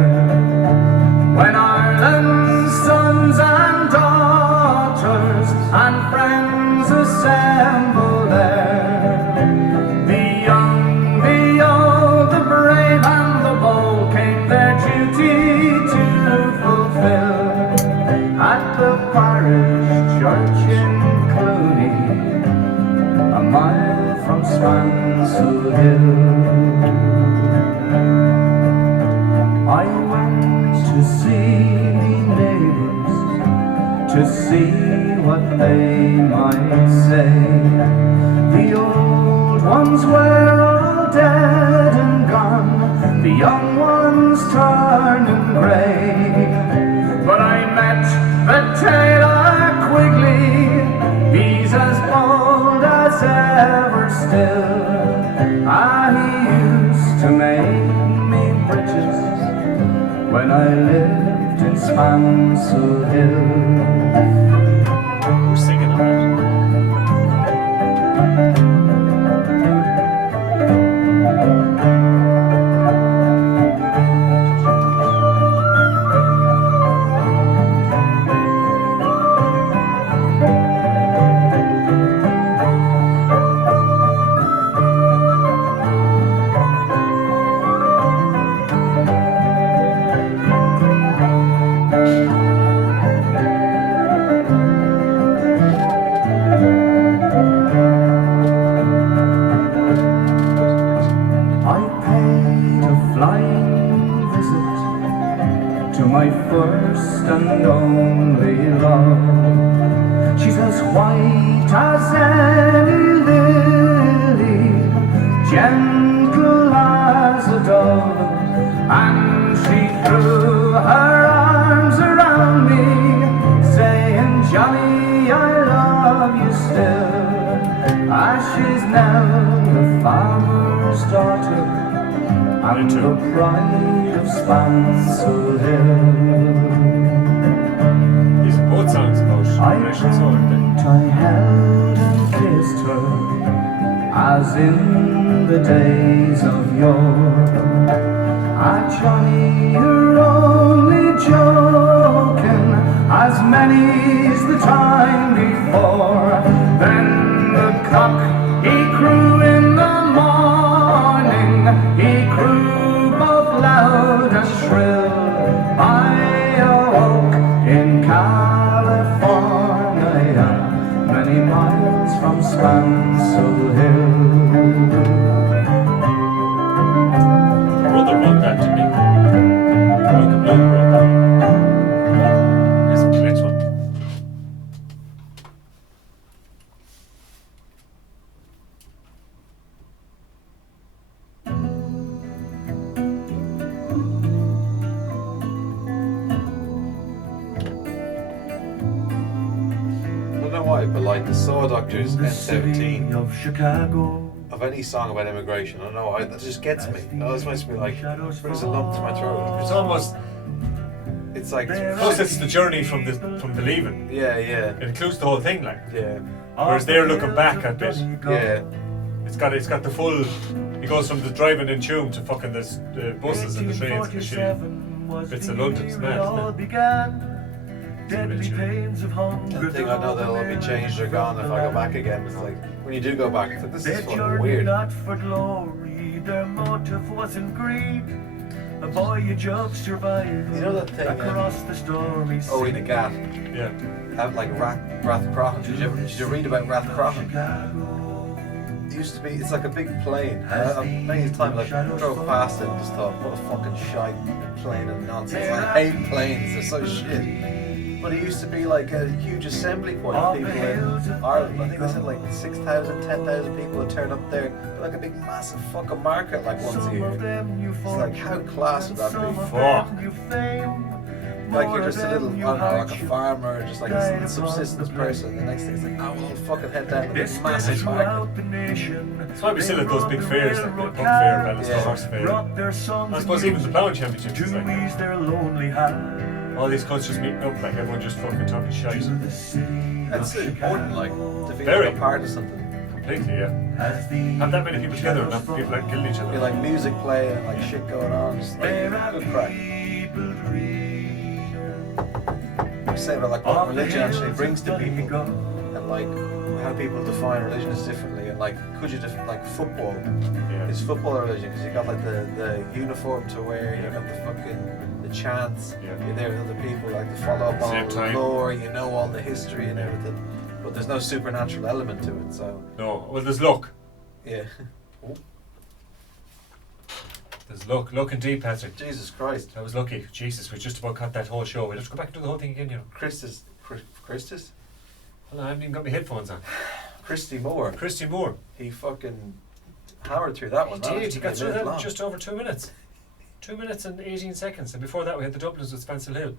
when Ireland's sons and daughters and friends assemble there, the young, the old, the brave and the bold came their duty to fulfill at the parish church in Clooney, a mile from Spansel Hill. I went to see me neighbours, to see what they might say. The old ones were all dead and gone, the young ones turning grey. But I met the tailor Quigley, he's as bold as ever still. He used to make me breeches when I lived in Spansel Hill. Who's singing on that? I paid a flying visit to my first and only love. She's as white as any lily, gentle as a dove, and she threw her arms around me, saying, Johnny, I love you still. She's now the farmer's daughter and the pride of Spansel Hill. These are both songs about I relations, aren't dreamt I held and kissed her as in the days of yore. Johnny, you're only joking, as many's the time before. Then the cock, he crew in the morning, he crew both loud and shrill. I awoke in California, many miles from Spansel Hill. Brother wrote that to me. Like a blue brother. Here's the next one. I don't know why, but like the Saw Doctors N17 of Chicago. of any song about immigration, I don't know, that just gets me. It always makes me like, brings a lump to my throat. It's almost. It's like, Plus, it's the journey from the leaving. yeah, It includes the whole thing, like. yeah, Whereas they're looking back a bit. yeah. It's got the full. It goes from the driving in tune to fucking the buses and the trains and the shit. Bits of London. It's mad, isn't it? Deadly pains of hunger. The thing I know they'll all be changed or gone if I go back again. It's like, when you do go back, it's like, this is Their fucking journey weird. not for glory, their motive wasn't greed. A voyage of survival. You know that thing, across the stormy sea. Oh, in a gat. Yeah. Have like Rathcrohan. Did you read about Rathcrohan? It used to be, it's like a big plane. Many times I drove past it and just thought, what a fucking shite plane and nonsense. I hate planes, they're so shit. But it used to be like a huge assembly point of people in Ireland. I think they said like 6,000, 10,000 people would turn up there. Like a big massive fucking market like once a year. It's like, how class would that be? Fuck. Like you're just a little, I don't know, like a farmer, just like a subsistence person. The next thing is like, oh, we'll fucking head down to this massive market. That's why we still have those big fairs, like the Pug Fair, Ballister Horse Fair. I suppose even the Ploughing Championships is like all these cunts just meeting up, like everyone just fucking talking shite. It's important, like, to feel Very. like a part of something. Completely, yeah. Have that many people together and not people like killing each Be other. like music playing, like shit going on, just like good crack. You say about like what religion actually brings to people, and like how people define religion is differently, and like could you like football? Yeah. Is football a religion? Because you got like the uniform to wear, you got the fucking the chants, Yeah. you're there with other people, like to follow up Same on time. lore, you know all the history and everything, but there's no supernatural element to it. So No, well there's luck. yeah. Oh, There's luck. Luck indeed, Patrick. Jesus Christ. I was lucky. Jesus, we just about cut that whole show. We'll have to go back and do the whole thing again, you know. Christus? Well, I haven't even got my headphones on. Christy Moore. Christy Moore. He fucking hammered through that one. He did. He got through that in long. just over 2 minutes. 2 minutes and 18 seconds. And before that, we had the Dublins with Spencer Hill.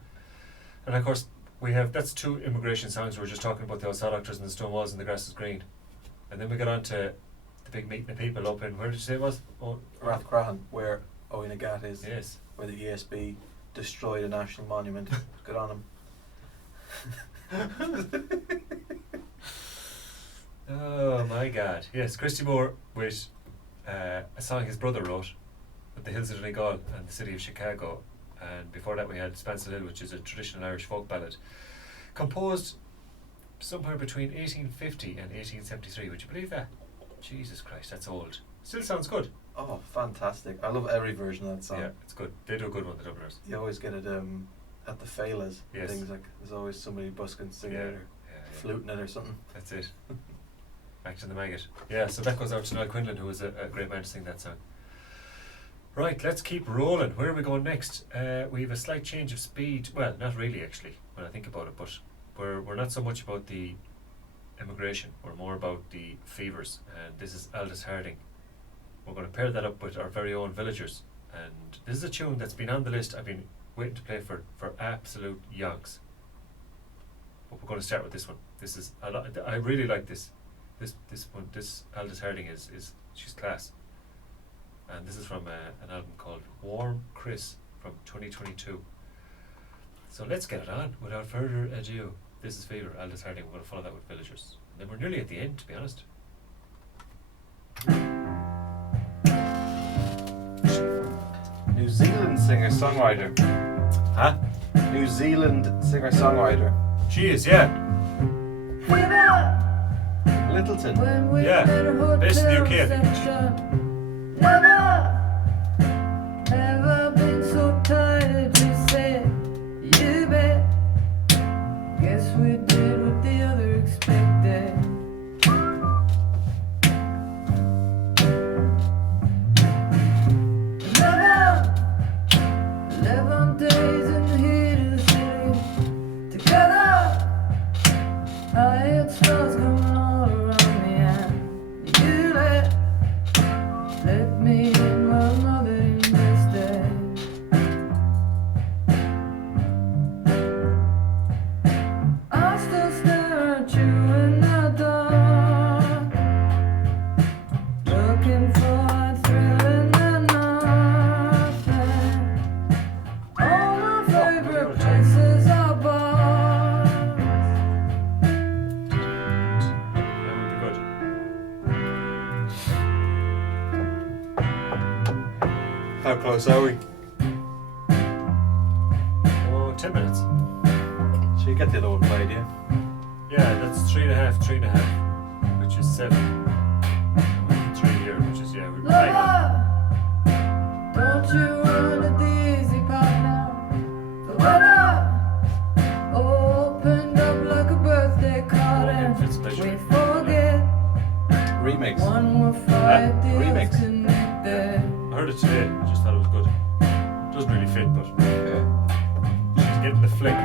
And of course, we have that's 2 immigration songs. We were just talking about the outside actors and the stone walls and the grass is green. And then we got on to the big meeting of people up in, where did you say it was? Oh, Rathcrahan, where Oinagat is, yes. where the ESB destroyed a national monument. Good on him. Oh my God! Yes, Christy Moore with a song his brother wrote, with the hills of Donegal and the city of Chicago, and before that we had Spencer Hill, which is a traditional Irish folk ballad, composed somewhere between 1850 and 1873. Would you believe that? Jesus Christ, that's old. Still sounds good. Oh, fantastic. I love every version of that song. Yeah, it's good. They do a good one, the Dubliners. You always get it at the Failas. Yes. Things like, there's always somebody busking, singing Yeah, it or yeah. fluting it or something. That's it. Back to the maggot. Yeah, so that goes out to Niall Quinlan, who was a great man to sing that song. Right, let's keep rolling. Where are we going next? We have a slight change of speed. Well, not really actually, when I think about it, but we're not so much about the immigration, we're more about the fevers, and this is Aldous Harding. We're going to pair that up with our very own Villagers, and this is a tune that's been on the list. I've been waiting to play for absolute yonks, but we're going to start with this one. This is I really like this one. This Aldous Harding is she's class, and this is from an album called Warm Chris from 2022. So let's get it on without further ado. This is Fever, Aldous Harding. We're going to follow that with Villagers. And then we're nearly at the end, to be honest. New Zealand singer-songwriter. Huh? New Zealand singer-songwriter. She is, yeah. Littleton. Yeah. Based in the UK, I think. Never ever been so tired, we said, you bet. Guess we did what the other expected. Never 11 days in the heat of the city together. I had stars coming all around me, and you let me in my mother instead. I still stare at you in the dark, looking for a thrill in the nothing. All my favorite places are bars. That would be good. How close are we? Oh, 10 minutes. So you get the other one played, yeah? Yeah, that's 3.5, which is 7. 3 here, which is, yeah, we're bang on. Lover, don't you run at the easy part now. The weather opened up like a birthday card, and we forget Remix. one more fight, the remix. others connected. I heard it today, I just thought it was good. Doesn't really fit, but Okay. she's getting the flick.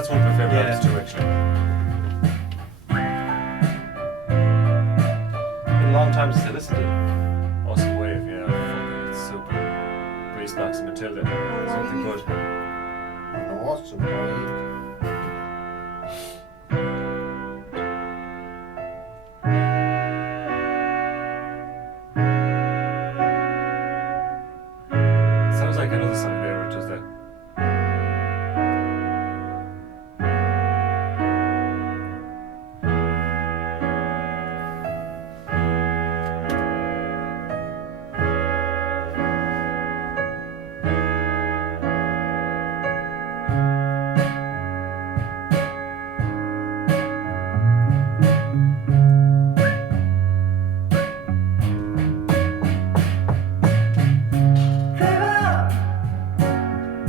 That's one of my favourite albums too, actually. Been a long time since I listened to it. Awesome Wave, yeah, fucking, it's super. Breeze Box and Matilda, something good. Awesome. Sounds like another song there, which does that.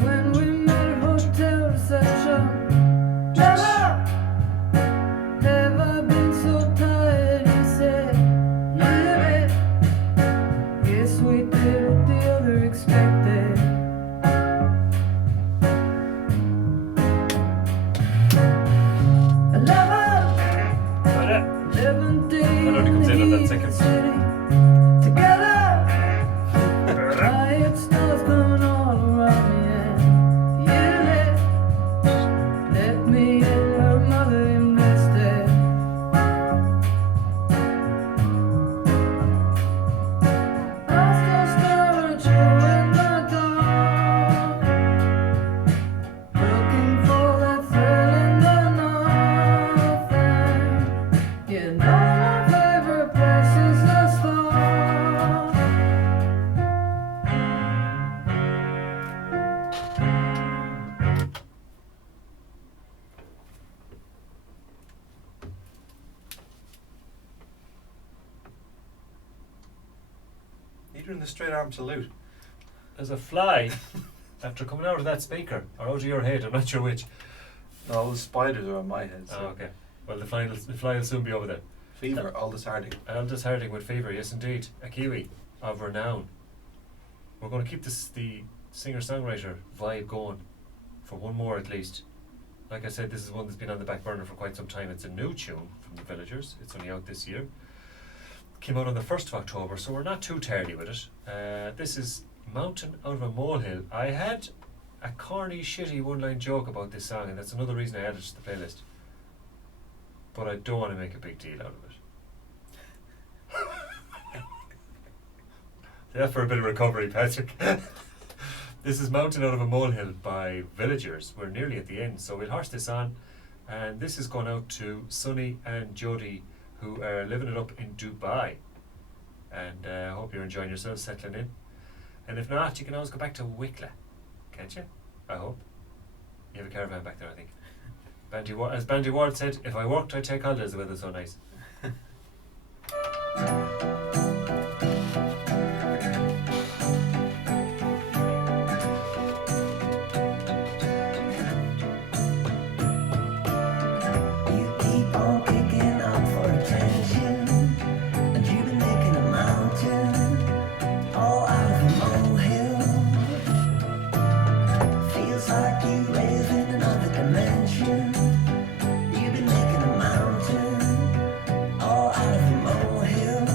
When we met at hotel reception, never have I been so tired. He said, "Yeah, guess we did what the other expected." Eleven days That only comes in at that second. together. Riot stars coming all around me, and you let me and her mother invested. I still stare at you in the dark, looking for that thrill in the nothing. You know my favorite place is the start. You're doing the straight arm salute. There's a fly after coming out of that speaker, or out of your head, I'm not sure which. No, all the spiders are on my head. So. Oh, okay. Well, the fly will soon be over there. Fever, Aldous Harding. Aldous Harding with Fever, yes indeed. A Kiwi of renown. We're going to keep the singer-songwriter vibe going for one more at least. Like I said, this is one that's been on the back burner for quite some time. It's a new tune from the Villagers. It's only out this year. Came out on the 1st of October, so we're not too tardy with it. This is Mountain Out of a Molehill. I had a corny, shitty one-line joke about this song, and that's another reason I added it to the playlist. But I don't want to make a big deal out of it. Yeah, for a bit of recovery, Patrick. This is Mountain Out of a Molehill by Villagers. We're nearly at the end, so we'll horse this on. And this is going out to Sonny and Jody, who are living it up in Dubai. And I hope you're enjoying yourselves, settling in. And if not, you can always go back to Wicklow, can't you? I hope. You have a caravan back there, I think. As Bandy Ward said, if I worked, I'd take holidays, the weather's so nice. You keep on picking up for attention, and you've been making a mountain all out of a molehill. Feels like you live in another dimension. You've been making a mountain all out of a molehill.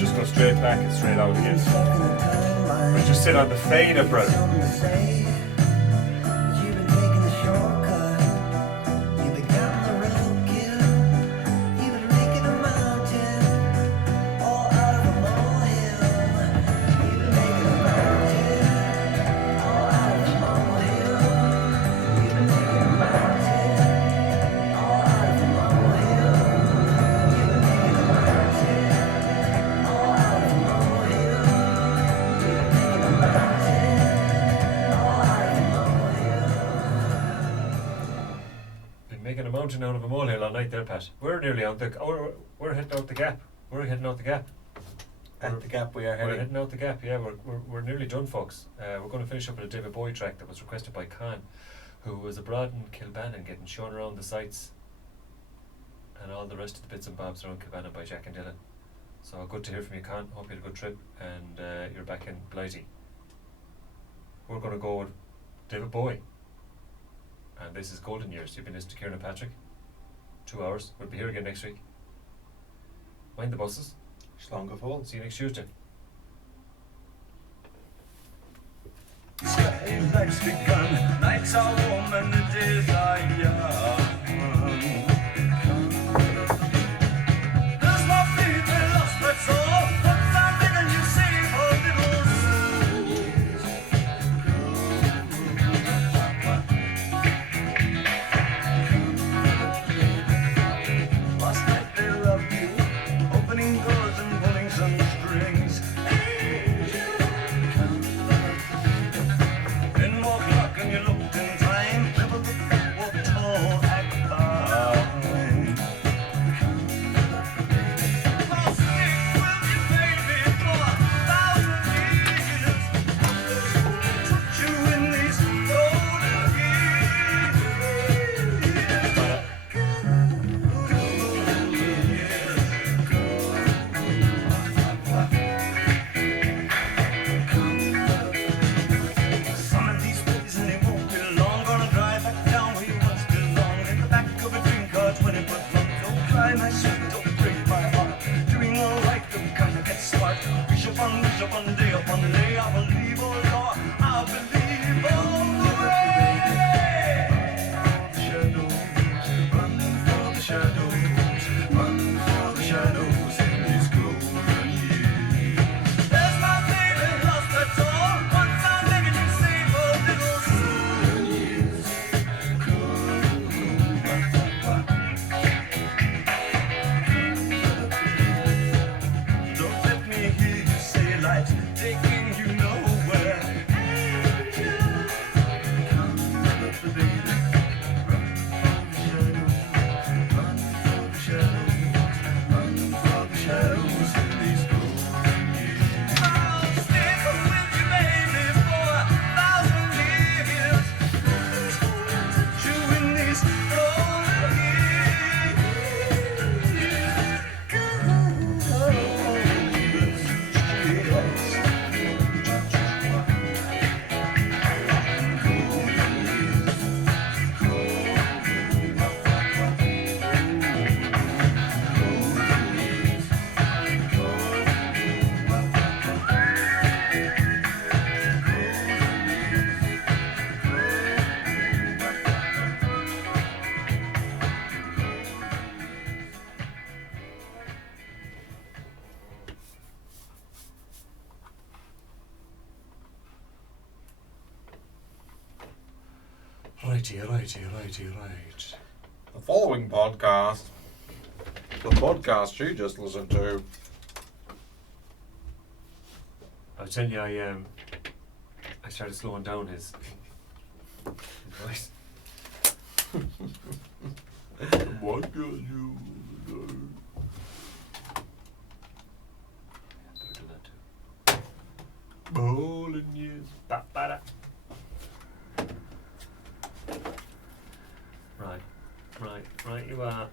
just go straight back and straight out again. Or just sit on the fader, brother. Out of a molehill all night there, Pat. We're nearly out the. We're heading out the gap. We're heading out the gap. At the gap we are We're heading. heading out the gap. Yeah, we're nearly done, folks. We're going to finish up with a David Bowie track that was requested by Khan, who was abroad in Kilbannon getting shown around the sites, and all the rest of the bits and bobs around Kilbannon by Jack and Dylan. So good to hear from you, Khan. Hope you had a good trip, and you're back in Blighty. We're going to go with David Bowie. And this is Golden Years. You've been listening to Kieran and Patrick. 2 hours. We'll be here again next week. Mind the buses. Slán go fóill. See you next Tuesday. Life's begun, nights are warm and the days are young. There's no fear we lost, that's all. What's I'm making you save a little last night they loved you, opening doors and pulling some strings. In walk luck and you looked in time, never looked back, walk tall, act fine. I'll stick with you, baby, for 1,000 years. Touch you in these golden years. Some of these days and they won't be long. Gonna drive back down where you once belonged. In the back of a dream car, 20 foot long. Don't cry, my sweet, don't break my heart. Doing all right, don't gotta get smart. Wish upon day upon day. I believe, oh Lord, I believe all the way. Run for the shadows, run for the shadows in these golden years. There's my baby lost, that's all. Once I'm making you save a little golden years. Don't let me hear you say life's taking you nowhere. Come up the baby, run for the shadows, run for the shadows in these golden years. I'll stick with you, baby, for 1,000 years. Touch you in these golden years. Right. The following podcast, the podcast you just listened to. I'll tell you, I started slowing down his voice. What do you do? Better do that too. Bowling years. Ba-ba-da. Right, you are.